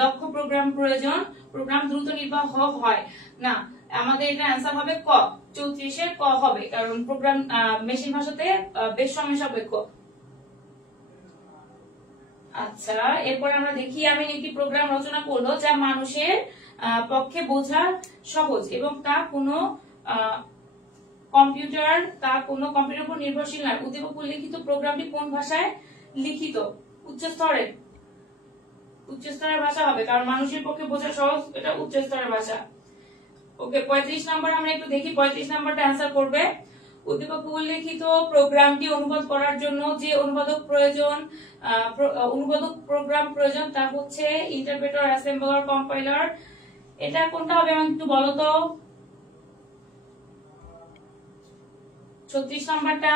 দক্ষ প্রোগ্রাম প্রয়োজন, প্রোগ্রাম দ্রুত নির্বাহ হয় না। আমাদের এটা অ্যান্সার হবে ক, 34-এর ক হবে, কারণ প্রোগ্রাম মেশিন ভাষাতে বেশ সময় সাপেক্ষ। আচ্ছা, এরপর আমরা দেখি আমি একটি প্রোগ্রাম রচনা করলো যা মানুষের পক্ষে বোঝা সহজ এবং তা কোনো কম্পিউটার উপর নির্ভরশীল নয়। উদ্দীপক উল্লিখিত প্রোগ্রামটি কোন ভাষায় লিখিত? উচ্চ স্তরের। উচ্চ স্তরের ভাষা হবে, কারণ মানুষের পক্ষে বোঝা সহজ, এটা উচ্চ স্তরের ভাষা। ওকে, 35 নাম্বার আমরা একটু দেখি 35 নাম্বারটা অ্যান্সার করবে। উদ্দীপক উল্লেখিত প্রোগ্রামটি অনুবাদ করার জন্য যে অনুবাদক প্রোগ্রাম প্রয়োজন তা হচ্ছে ইন্টারপ্রেটার, অ্যাসেম্বলার, কম্পাইলার। এটা কোনটা হবে আমাকে একটু বলো তো। 36 নাম্বারটা।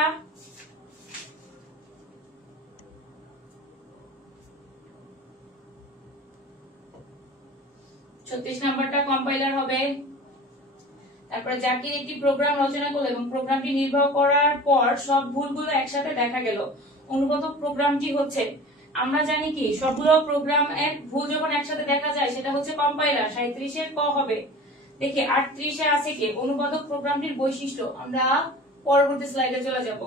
নাম্বারটা কম্পাইলার হবে। তারপরে জাকির একটি প্রোগ্রাম রচনা করলো এবং প্রোগ্রামটি নির্বাহ করার পর সব ভুলগুলো একসাথে দেখা গেল। অনুবাদক প্রোগ্রামটি হচ্ছে, আমরা জানি কি সবগুলো প্রোগ্রাম এর ভুল যখন একসাথে দেখা যায় সেটা হচ্ছে কম্পাইলার। 37 এর ক হবে। দেখি 38 এ আছে কি অনুবাদক প্রোগ্রামটির বৈশিষ্ট্য। আমরা পরবর্তী স্লাইডে চলে যাব।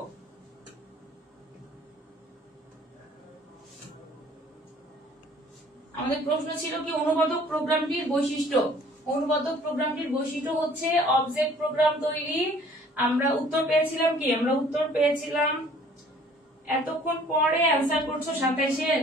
আমাদের প্রশ্ন ছিল কি অনুবাদক প্রোগ্রামটির বৈশিষ্ট্য। অনুবাদক প্রোগ্রামটির বৈশিষ্ট্য হচ্ছে অবজেক্ট প্রোগ্রাম তৈরি। আমরা উত্তর পেয়েছিলাম কি, আমরা উত্তর পেয়েছিলাম এতক্ষণ পরে অ্যান্সার করছো 27-এ।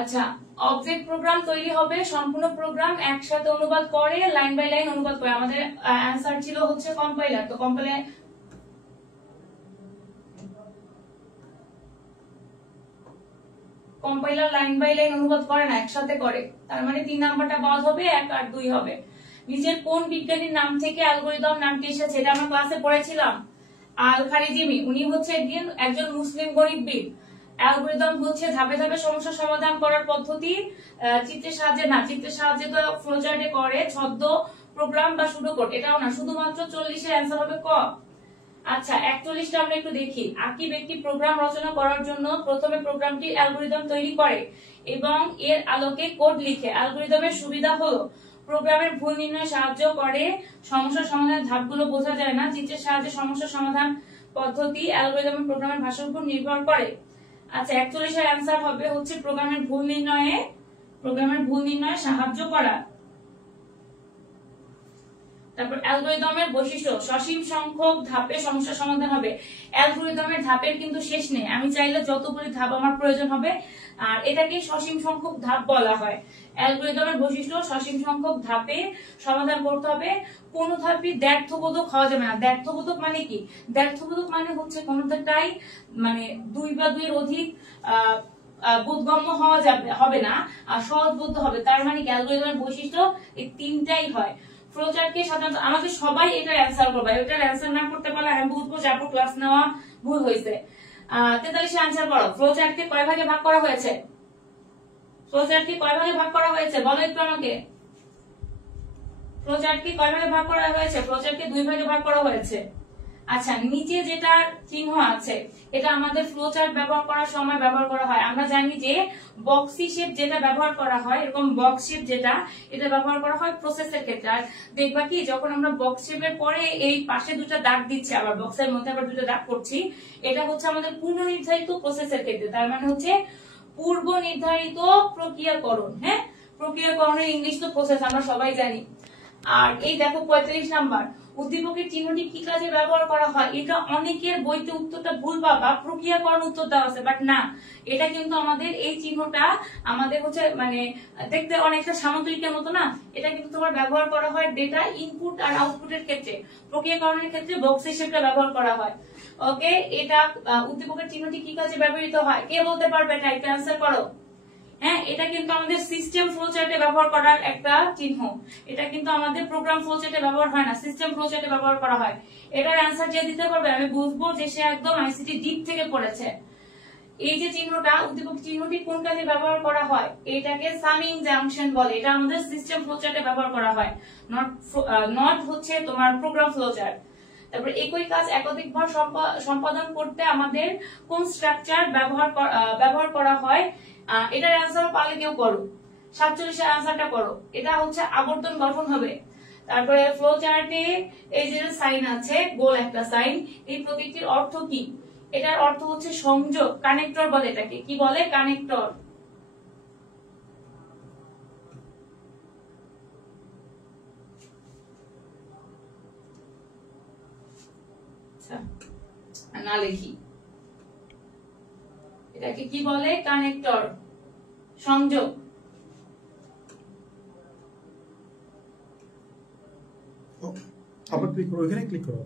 আচ্ছা, অবজেক্ট প্রোগ্রাম তৈরি হবে, সম্পূর্ণ প্রোগ্রাম একসাথে অনুবাদ করে, লাইন বাই লাইন অনুবাদ করে। আমাদের অ্যান্সার ছিল হচ্ছে কম্পাইলার। তো কম্পাইলার লাইন বাই লাইন অনুবাদ করে না, একসাথে করে। তার মানে 3 নাম্বারটা বাদ হবে, 1 আর 2 হবে। নিচের কোন বিজ্ঞানীর নাম থেকে অ্যালগরিদম নামটি এসেছে? এটা আমরা ক্লাসে পড়েছিলাম। আল খারিজিমি, উনি হচ্ছে একজন মুসলিম গণিতবিদ। অ্যালগরিদম হচ্ছে ধাপে ধাপে সমস্যা সমাধান করার পদ্ধতি। চিত্রের সাহায্যে না, চিত্রের সাহায্যে তো ফ্লোচার্টে করে, ছদ্ম প্রোগ্রাম বা সুডোকোড এটাও না। শুধুমাত্র 40 এর অ্যান্সার হবে ক। আচ্ছা, 41টা আমরা একটু দেখি। আকিব একটি প্রোগ্রাম রচনা করার জন্য প্রথমে প্রোগ্রামটি অ্যালগরিদম তৈরি করে এবং এর আলোকে কোড লিখে। অ্যালগরিদমের সুবিধা হলো প্রোগ্রামের ভুল নির্ণয়ে সাহায্য করে, সমস্যা সমাধানের ধাপগুলো বোঝা যায় না। চিত্রের সাহায্যে সমস্যা সমাধান পদ্ধতি অ্যালগরিদমের প্রোগ্রামের ভাষার উপর নির্ভর করে। আচ্ছা, 41 এর অ্যান্সার হবে হচ্ছে প্রোগ্রামের ভুল নির্ণয়ে সাহায্য করা। তারপর অ্যালগরিদমের বৈশিষ্ট্য, সসীম সংখ্যক ধাপে সমস্যা সমাধান হবে। অ্যালগরিদমের ধাপের কিন্তু শেষ নেই, আমি চাইলে যতগুলি ধাপ আমার প্রয়োজন হবে। আর এটাকে সসীম সংখ্যক ধাপ বলা হয়। অ্যালগরিদমের বৈশিষ্ট্য, সসীম সংখ্যক ধাপে সমাধান করতে হবে। কোন ধাপই দ্ব্যর্থবোধক হওয়া যাবে না। দ্ব্যর্থবোধক মানে কি? দ্ব্যর্থবোধক মানে হচ্ছে কোনটাই মানে 2 বা 2 এর অধিক বোধগম্য হবে না, আর সহজবোধ্য হবে। তার মানে কি অ্যালগরিদমের বৈশিষ্ট্য এই 3টাই হয়। ফ্লোচার্টকে সাধারণত আমাদের সবাই এটার অ্যান্সার করবে। এটার অ্যান্সার না করতে পারলে আমি বুঝবো যে আপনার ক্লাস নেওয়া ভুল হয়েছে। 43 অ্যান্সার করো। ফ্লোচার্টকে কয় ভাগে ভাগ করা হয়েছে? ফ্লোচার্টকে কয় ভাগে ভাগ করা হয়েছে বলো একটু আমাকে। ফ্লোচার্টকে কয় ভাগে ভাগ করা হয়েছে? ফ্লোচার্টকে 2 ভাগে ভাগ করা হয়েছে। আচ্ছা, নিচে যেটা চিহ্ন আছে এটা আমাদের ফ্লোচার্ট ব্যবহার করার সময় ব্যবহার করা হয়। আমরা জানি যে বক্সি শেপ যেটা ব্যবহার করা হয়, এরকম বক্স শেপ যেটা, এটা ব্যবহার করা হয় প্রসেসের ক্ষেত্রে। আর দেখবা কি যখন আমরা বক্স শেপের পরে এই পাশে 2টা দাগ দিচ্ছি, আবার বক্সের মধ্যে আবার 2টা দাগ করছি, এটা হচ্ছে আমাদের পূর্ব নির্ধারিত প্রসেসের ক্ষেত্রে। তার মানে হচ্ছে পূর্ব নির্ধারিত প্রক্রিয়াকরণ। হ্যাঁ, প্রক্রিয়াকরণের ইংলিশ তো প্রসেস, আমরা সবাই জানি। আর এই দেখো 45 নাম্বার, উদ্দীপকের চিহ্নটি কি কাজে ব্যবহার করা হয়? এটা অনেকের বইতে উত্তরটা ভুল পাবা, প্রক্রিয়াকরণ উত্তর দেওয়া আছে, বাট না, এটা কিন্তু আমাদের এই চিহ্নটা আমাদের হচ্ছে মানে দেখতে অনেকটা সামুদ্রিকের মতো না। এটা কিন্তু তোমার ব্যবহার করা হয় ডেটা ইনপুট আর আউটপুটের ক্ষেত্রে। প্রক্রিয়াকরণের ক্ষেত্রে বক্স হিসেবটা ব্যবহার করা হয়। ওকে, এটা উদ্দীপকের চিহ্নটি কি কাজে ব্যবহৃত হয়? কে বলতে পারবে? এটা একটা অ্যান্সার করো। হ্যাঁ, এটা কিন্তু আমাদের সিস্টেম ফ্লোচার্টে ব্যবহার করার একটা চিহ্ন। এটা কিন্তু আমাদের প্রোগ্রাম ফ্লোচার্টে ব্যবহার হয় না, সিস্টেম ফ্লোচার্টে ব্যবহার করা হয়। এটার অ্যান্সার যে দিতে পারবে আমি বুঝবো যে সে একদম আইসিটি ডিপ থেকে পড়েছে। এই যে চিহ্নটা, উদ্দীপক চিহ্নটি কোন কাজে ব্যবহার করা হয়? এটাকে সামিং জাংশন বলে। এটা আমাদের সিস্টেম ফ্লোচার্টে ব্যবহার করা হয়, নট হচ্ছে তোমার প্রোগ্রাম ফ্লোচার্ট। তারপর একই কাজ একাধিকবার সম্পাদন করতে আমাদের কোন স্ট্রাকচার ব্যবহার করা হয়? এটার অ্যান্সার পারলে কেউ করো। 47 এর অ্যান্সারটা করো। এটা হচ্ছে আবর্তন গঠন হবে। তারপরে ফ্লো চার্টে এই যে সাইন আছে, গোল একটা সাইন, এই প্রতীকটির অর্থ কি? এটার অর্থ হচ্ছে সংযোগ, কানেক্টর বলে এটাকে। কি বলে? কানেক্টর। আচ্ছা, না লিখি। এটাকে কি বলে? কানেক্টর, সংযোগ। ওকে, আবার ক্লিক করো, এখানে ক্লিক করো।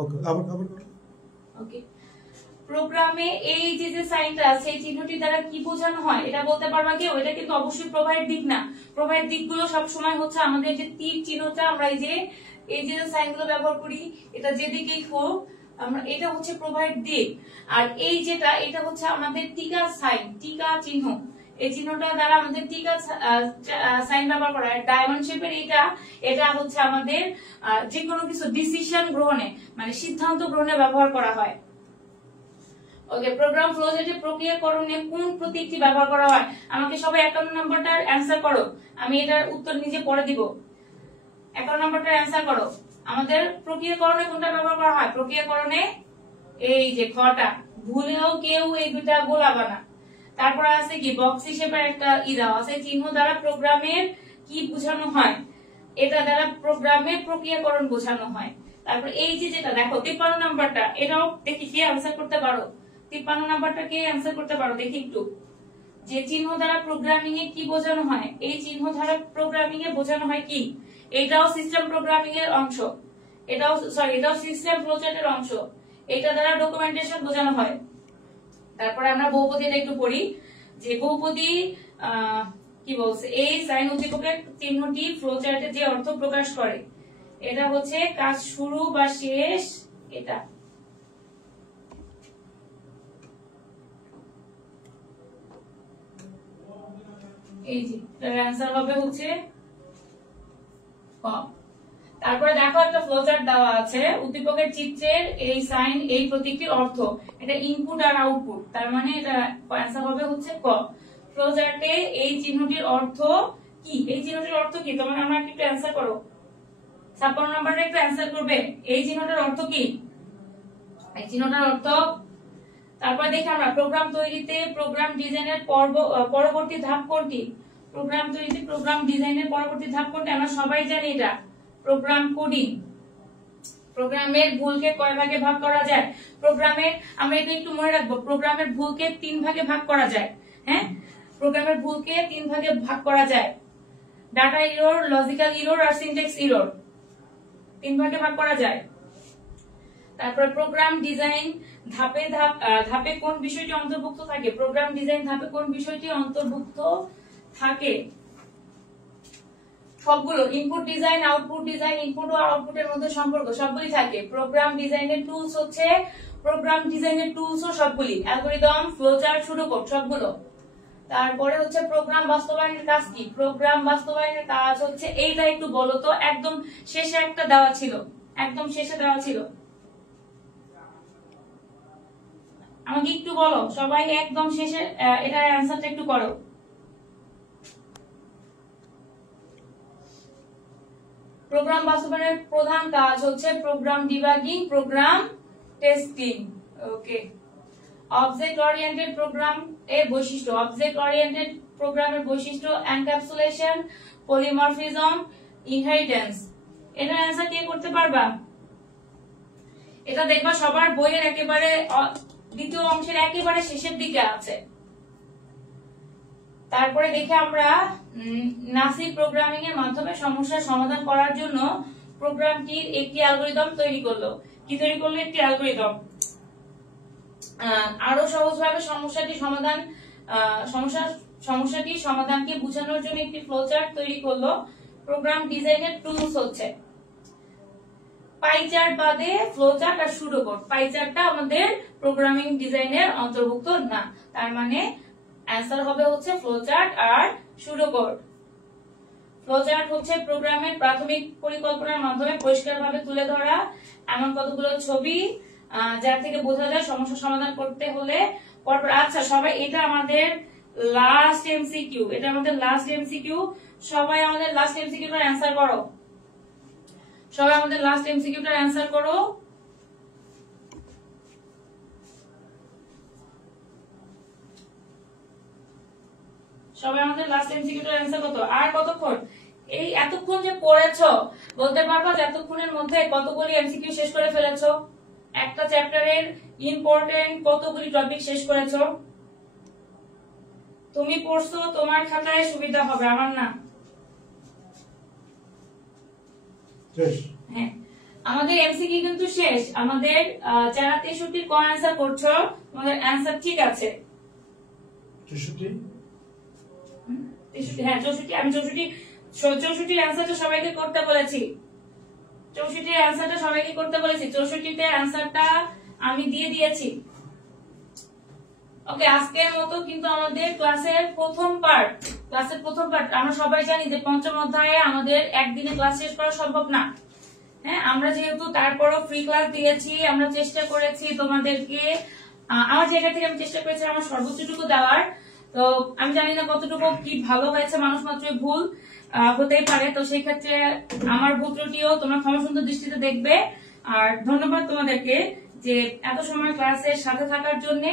ওকে, আবার করো। ওকে, প্রোগ্রামে এই যে সাইনটা আছে, এই চিহ্নটি দ্বারা কি বোঝানো হয় এটা বলতে পারবা কেউ? এটা কিন্তু অবশ্যই প্রোভাইড দিক না। প্রোভাইড দিকগুলো সব সময় হচ্ছে আমাদের যে তীর চিহ্নটা, আমরা এই যে সাইনগুলো ব্যবহার করি, এটা যেদিকেই হোক আমরা, এটা হচ্ছে প্রোভাইড দিক। আর এই যেটা, এটা হচ্ছে আমাদের টিকা সাইন, টিকা চিহ্ন। এই চিহ্নটা দ্বারা আমাদের টিকা সাইন ব্যবহার করা হয়। ডায়মন্ড শেপের এটা হচ্ছে আমাদের যে কোনো কিছু ডিসিশন গ্রহণে, মানে সিদ্ধান্ত গ্রহণে ব্যবহার করা হয়। ওকে, প্রোগ্রাম ফ্লোচার্টে প্রক্রিয়াকরণে কোন প্রতীকটি ব্যবহার করা হয়? আমাকে সবাই 51 নম্বরটার অ্যানসার করো। আমি এটার উত্তর নিজে পড়ে দিব। 51 নম্বরটার অ্যানসার করো। আমাদের প্রক্রিয়াকরণে কোনটা ব্যবহার করা হয়? প্রক্রিয়াকরণে এই যে খটা, ভুলেও কেউ এই দুটা গোলাবা না। তারপর আছে কি, বক্স হিসেবে একটা দেওয়া আছে, চিহ্ন দ্বারা প্রোগ্রামের কি বোঝানো হয়? এটা দ্বারা প্রোগ্রামের প্রক্রিয়াকরণ বোঝানো হয়। তারপর এই যে যেটা দেখো 53 নাম্বারটা, এটাও দেখি কে অ্যানসার করতে পারো। 53 নাম্বারটা কে অ্যানসার করতে পারো দেখি একটু। যে চিহ্ন দ্বারা প্রোগ্রামিং এ কি বোঝানো হয়? এই চিহ্ন দ্বারা প্রোগ্রামিং এ বোঝানো হয় কি? এটাও সিস্টেম প্রোগ্রামিং এর অংশ, এটাও সিস্টেম ফ্লোচার্টের অংশ। এটা দ্বারা ডকুমেন্টেশন বোঝানো হয়। তারপরে আমরা বহুপদীটা একটু পড়ি, যে বহুপদী কি বলছে? এই সাইন উদ্দীপকের চিহ্নটি ফ্লোচার্টে যে অর্থ প্রকাশ করে, এটা হচ্ছে কাজ শুরু বা শেষ। এটা এই যে এর অ্যানসার হবে হচ্ছে ক। তারপরে দেখো একটা ফ্লোচার্ট দেওয়া আছে, উদ্দীপকের চিত্রের এই সাইন, এই প্রতীকটির অর্থ, এটা ইনপুট আর আউটপুট, তার মানে এটা অ্যানসার হবে হচ্ছে ক। ফ্লোচার্টে এই চিহ্নটির অর্থ কি? এই চিহ্নটির অর্থ কি? তোমরা আমরা একটু অ্যানসার করো। 56 নম্বরে একটু অ্যানসার করবে। এই চিহ্নটার অর্থ কি? এই চিহ্নটার অর্থ। তারপর দেখি আমরা প্রোগ্রাম তৈরিতে প্রোগ্রাম ডিজাইনের পরবর্তী ধাপ কোনটি? প্রোগ্রাম তৈরিতে প্রোগ্রাম ডিজাইনের পরবর্তী ধাপ কোনটি? আমরা সবাই জানি এটা প্রোগ্রাম কোডিং। প্রোগ্রামের ভুলকে কয় ভাগে ভাগ করা যায়? প্রোগ্রামের, আমরা এটা একটু মনে রাখবো, প্রোগ্রামের ভুলকে 3 ভাগে ভাগ করা যায়। হ্যাঁ, প্রোগ্রামের ভুলকে 3 ভাগে ভাগ করা যায়। ডাটা এরর, লজিক্যাল এরর আর সিনট্যাক্স এরর, 3 ভাগে ভাগ করা যায়। তারপর প্রোগ্রাম ডিজাইন ধাপে কোন বিষয়টি অন্তর্ভুক্ত থাকে? প্রোগ্রাম ডিজাইন ধাপে কোন বিষয়টি অন্তর্ভুক্ত থাকে? সবগুলো, input design, output design, input ও আউটপুটের মধ্যে সম্পর্ক সবগুলি থাকে। প্রোগ্রাম ডিজাইনের টুলস হচ্ছে, প্রোগ্রাম ডিজাইনের টুলস ও সবগুলি, অ্যালগরিদম, ফ্লোচার্ট, সুডোকোড সবগুলো। তারপরে হচ্ছে প্রোগ্রাম বাস্তবায়নের কাজ কি? প্রোগ্রাম বাস্তবায়নের কাজ হচ্ছে এইটা, একটু বলো তো, একদম শেষে একটা দেওয়া ছিল, একদম শেষে দেওয়া ছিল, আমাকে একটু বলো সবাই, একদম শেষে এটার অ্যানসারটা একটু করো। প্রোগ্রাম বাস্তবায়নের প্রধান কাজ হচ্ছে প্রোগ্রাম ডিবাগিং, প্রোগ্রাম টেস্টিং। ওকে, অবজেক্ট ওরিয়েন্টেড প্রোগ্রাম এর বৈশিষ্ট্য, অবজেক্ট ওরিয়েন্টেড প্রোগ্রামের বৈশিষ্ট্য এনক্যাপসুলেশন, পলিমরফিজম, ইনহেরিটেন্স। এটার অ্যানসার কে করতে পারবা? এটা দেখবা সবার বইয়ের একেবারে দ্বিতীয় অংশের একেবারে শেষের দিকে আছে। তারপরে দেখে আমরা নাসি প্রোগ্রামিং এর মাধ্যমে সমস্যার সমাধান করার জন্য প্রোগ্রামটির একটি অ্যালগরিদম তৈরি করলো। কি তৈরি করলো? একটি অ্যালগরিদম। আরো সহজভাবে সমস্যাটি সমাধানকে বোঝানোর জন্য একটি ফ্লোচার্ট তৈরি করলো। প্রোগ্রাম ডিজাইনের টুলস হচ্ছে পাইচার্ট বাদে ফ্লোচার্ট আর সুডোকোড। পাইচার্টটা আমাদের প্রোগ্রামিং ডিজাইনের অন্তর্ভুক্ত না, তার মানে অ্যানসার হবে হচ্ছে ফ্লোচার্ট আর সুডোকোড। ফ্লোচার্ট হচ্ছে প্রোগ্রামের প্রাথমিক পরিকল্পনার মাধ্যমে পরিষ্কারভাবে তুলে ধরা এমন কতগুলো ছবি যার থেকে বোঝা যায় সমস্যা সমাধান করতে হলে পরপর। আচ্ছা সবাই, এটা আমাদের লাস্ট এমসিকিউ, এটা আমাদের লাস্ট এমসিকিউ। সবাই আমাদের লাস্ট এমসিকিউটার অ্যানসার করো। সবাই আমাদের লাস্ট এমসিকিউটার অ্যানসার করো। সবাই আমাদের লাস্ট এমসিকিউটার অ্যানসার কত? আর কতক্ষণ? এই এতক্ষণ যে পড়েছো, বলতে পারবা যে এতক্ষণের মধ্যে কতগুলি এমসিকিউ শেষ করে ফেলেছো? একটা চ্যাপ্টারের ইম্পর্টেন্ট কতগুলি টপিক শেষ করেছো? তুমি পড়ছো, তোমার খাতায় সুবিধা হবে, আমার না। হ্যাঁ, আমাদের এমসিকিউ কিন্তু শেষ। আমাদের যারা 63 কোন অ্যানসার করছো, তোমাদের অ্যানসার ঠিক আছে। 63 হ্যাঁ 64, আমি 64 অ্যানসারটা সবাইকে করতে বলেছি। 64 অ্যানসারটা সবাইকে করতে বলেছি। 64তে অ্যানসারটা আমি দিয়ে দিয়েছি। ওকে, আজকের মতো কিন্তু আমাদের ক্লাসের প্রথম পার্ট আমরা সবাই জানি যে পঞ্চম অধ্যায়ে আমাদের একদিনে ক্লাস শেষ করা সম্ভব না। হ্যাঁ, আমরা যেহেতু তারপরও ফ্রি ক্লাস দিয়েছি, আমরা চেষ্টা করেছি তোমাদেরকে, আমার জায়গা থেকে আমি চেষ্টা করেছি আমার সর্বোচ্চটুকু দেওয়ার। তো আমি জানি না কতটুকু কি ভালো হয়েছে, মানুষ মাত্রই ভুল হতেই পারে। তো সেই ক্ষেত্রে আমার ভুল ত্রুটিও তোমরা ক্ষমাসুন্দর দৃষ্টিতে দেখবে। আর ধন্যবাদ তোমাদেরকে যে এত সময় ক্লাসের সাথে থাকার জন্য,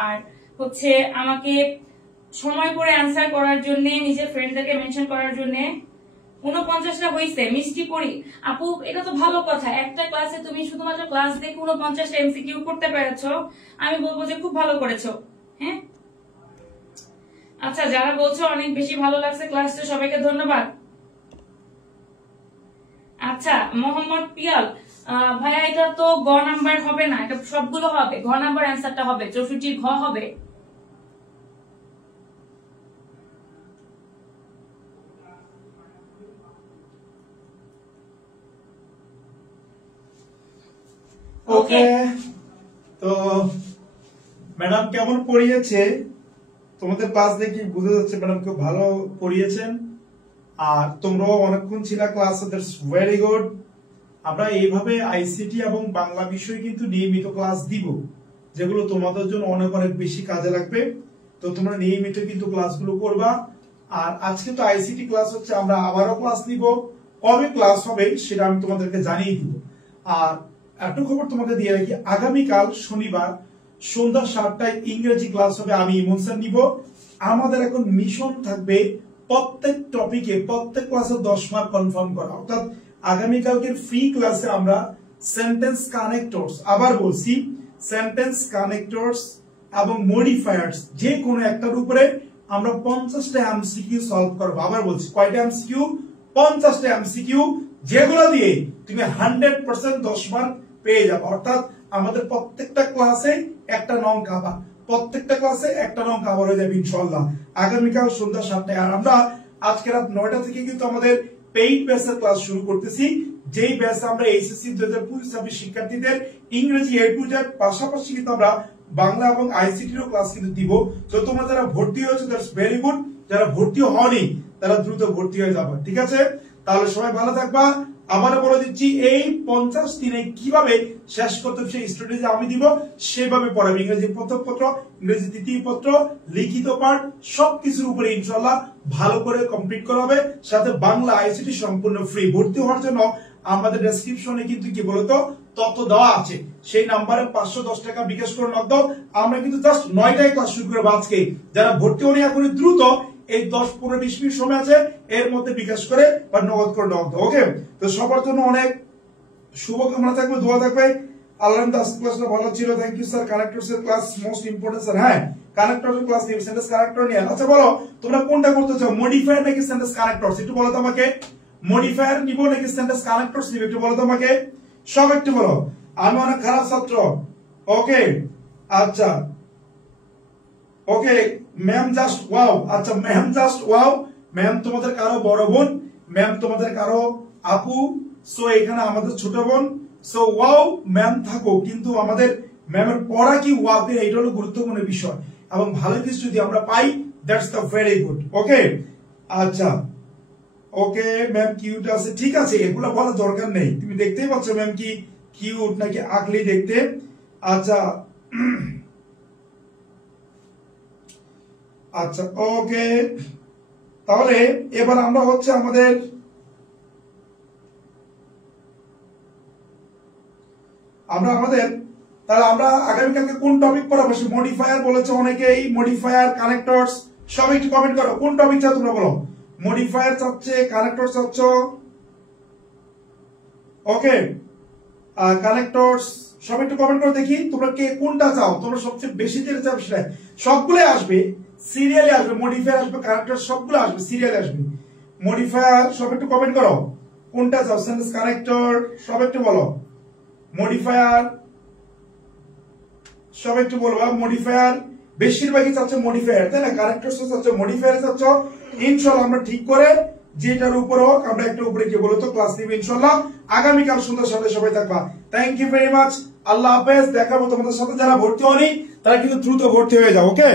আর হচ্ছে আমাকে সময় করে অ্যান্সার করার জন্য, নিজের ফ্রেন্ডদেরকে মেনশন করার জন্য। 49টা হয়েছে, মিষ্টি পড়ি আপু, এটা তো ভালো কথা। একটা ক্লাসে তুমি শুধুমাত্র ক্লাস দেখে 49টা এমসিকিউ করতে পেরেছো, আমি বলবো যে খুব ভালো করেছো। হ্যাঁ, আচ্ছা, যারা বলছো অনেক বেশি ভালো লাগছে ক্লাসটা, সবাইকে ধন্যবাদ। আচ্ছা, মোহাম্মদ পিয়াল ভাইয়া, এটা তো গ নাম্বার হবে না, এটা সবগুলো হবে, ঘ নাম্বার অ্যান্সারটা হবে, 64 ঘ হবে। ওকে, তো ম্যাডাম কেমন পড়িয়েছে তোমাদের ক্লাস দেখে বুঝা যাচ্ছে ম্যাডাম খুব ভালো পড়িয়েছেন, আর তোমরাও অনেকক্ষণ ছিল ক্লাসে, দ্যাটস ভেরি গুড। আমরা এইভাবে আইসিটি এবং বাংলা বিষয় কিন্তু নিয়মিত ক্লাস দিব, যেগুলো তোমাদের জন্য অনেক অনেক বেশি কাজে লাগবে। তো তোমরা নিয়মিত কিন্তু ক্লাসগুলো করবা। আর আজকে তো আইসিটি ক্লাস হচ্ছে, আমরা আবারও ক্লাস নিব। কবে ক্লাস হবে সেটা আমি তোমাদেরকে জানিয়ে দিব। আর একটা খবর তোমাকে দিয়ে রাখি, আগামীকাল শনিবার সন্ধ্যা 7টায় ইংরেজি ক্লাস হবে, আমি ইমন স্যার নিব। আমাদের এখন মিশন থাকবে প্রত্যেক টপিকে প্রত্যেক ক্লাসে 10 মার্ক কনফার্ম করা। অর্থাৎ আগামীকালকের ফ্রি ক্লাসে আমরা সেন্টেন্স কানেক্টরস, আবার বলছি সেন্টেন্স কানেক্টরস এবং মডিফায়ার্স, যে কোনো একটার উপরে আমরা 50টা এমসিকিউ সলভ করব। আবার বলছি, কয়টা এমসিকিউ? 50টা এমসিকিউ, যেগুলো দিয়ে তুমি 100% 10 মার্ক পেয়ে যাবে। অর্থাৎ আমাদের প্রত্যেকটা ক্লাসে একটা নং কাভার, প্রত্যেকটা ক্লাসে একটা নং কাভার হয়ে যাবে ইনশাআল্লাহ আগামীকাল সন্ধ্যা 7টায়। আর আমরা আজকে রাত 9টা থেকে কিন্তু আমাদের পেইড ব্যাচের ক্লাস শুরু করতেছি, যেই ব্যাচে আমরা এইচএসসি 2025-26 শিক্ষার্থীদের ইংরেজি A to Z পাশাপাশি কিন্তু আমরা বাংলা এবং আইসিটির ক্লাস কিন্তু দিব। তো তোমরা যারা ভর্তি হয়েছে দ্যাটস ভেরি গুড, যারা ভর্তি হওনি তারা দ্রুত ভর্তি হয়ে যাবে, ঠিক আছে? তাহলে সবাই ভালো থাকবা। আবারও বলে দিচ্ছি, এই 50 দিনে কিভাবে শেষ করতে হবে সেই স্ট্র্যাটেজি আমি দিব, সেভাবে পড়াবো। ইংরেজি প্রথম পত্র, ইংরেজি দ্বিতীয় পত্র, লিখিত পাঠ সবকিছুর উপরে ইনশাআল্লাহ ভালো করে কমপ্লিট করা হবে। সাথে বাংলা আইসিটি সম্পূর্ণ ফ্রি। ভর্তি হওয়ার জন্য আমাদের ডেসক্রিপশনে কিন্তু কি বলতো তথ্য দেওয়া আছে, সেই নাম্বারে 510 টাকা বিকাশ করে নক দাও। আমরা কিন্তু জাস্ট 9টায় ক্লাস শুরু করবো আজকে। যারা ভর্তি হয়নি এখনই দ্রুত, এই 10-15-20 মিনিট সময় আছে, এর মধ্যে বিকাশ করে বা নগদ করে নক দাও। ওকে, তো সবার জন্য অনেক শুভকামনা থাকবে, দোয়া থাকবে। আলহামদুলিল্লাহ ক্লাসটা ভালো ছিল, থ্যাংক ইউ স্যার। কানেক্টরস এর ক্লাস মোস্ট ইম্পর্টেন্ট স্যার। হ্যাঁ, কানেক্টরস এর ক্লাস নিয়ে সেন্টেন্স কানেক্টর নিয়ে। আচ্ছা বলো তোমরা কোনটা করতে চাও, মডিফায়ার নাকি সেন্টেন্স কানেক্টরস? একটু বলো তো আমাকে, মডিফায়ার নিব নাকি সেন্টেন্স কানেক্টরস নিব? একটু বলো তো আমাকে, সব একটু বলো। আমি অনেক খারাপ ছাত্র। ওকে, আচ্ছা, ওকে ম্যাম জাস্ট ওয়াও। আচ্ছা ম্যাম জাস্ট ওয়াও, ম্যাম তোমাদের কারো বড় বোন, ম্যাম তোমাদের কারো আপু, সো এখানে আমাদের ছোট বোন। সো ওয়াও ম্যাম থাকো, কিন্তু আমাদের ম্যামের পড়া কি ওয়াও, এটা হলো গুরুত্বপূর্ণ বিষয়। এবং ভালো কিছু যদি আমরা পাই, দ্যাটস দ্য ভেরি গুড। ওকে, আচ্ছা, ওকে ম্যাম কিউট আছে, ঠিক আছে, এগুলো বলার দরকার নেই, তুমি দেখতেই পাচ্ছ ম্যাম কি কিউট নাকি আগলি দেখতে। আচ্ছা আচ্ছা, ওকে, তাহলে এবার আমরা হচ্ছে আমাদের তাহলে আমরা আগামীকালকে কোন টপিক পড়াবো? মডিফায়ার বলেছে অনেকেই, মডিফায়ার, কানেক্টরস, সব একটু কমেন্ট করো কোন টপিক চাও তোমরা বলো। মডিফায়ার চাচ্ছে, কানেক্টরস চাচ্ছ, ওকে, কানেক্টরস সব একটু কমেন্ট করে দেখি তোমরা কে কোনটা চাও, তোমরা সবচেয়ে বেশি যেটা চাও সেটা। সবগুলোই আসবে, সিরিয়ালে আসবে, মডিফায়ার আসবে, ক্যারেক্টার সবগুলো আসবে, সিরিয়ালে আসবে। মডিফায়ার সব একটু কমেন্ট করো কোনটা চাও, সেন্টেন্স কানেক্টর সব একটু বলো, মডিফায়ার সব একটু বলবা। মডিফায়ার বেশিরভাগই চাচ্ছে মডিফায়ার, তাই না? ক্যারেক্টার চাচ্ছে মডিফায়ার চাচ্ছ। ইনশাআল্লাহ আমরা ঠিক করে যেটার উপর হোক আমরা একটা উপরে কি বলতো ক্লাস নিব ইনশাআল্লাহ। আগামীকাল সন্ধ্যার সাথে সবাই থাকবা। Thank you very much. আল্লাহ হাফেজ। দেখাবো তোমাদের সাথে। যারা ভর্তি হয়নি তারা কিন্তু দ্রুত ভর্তি হয়ে যাও। ওকে।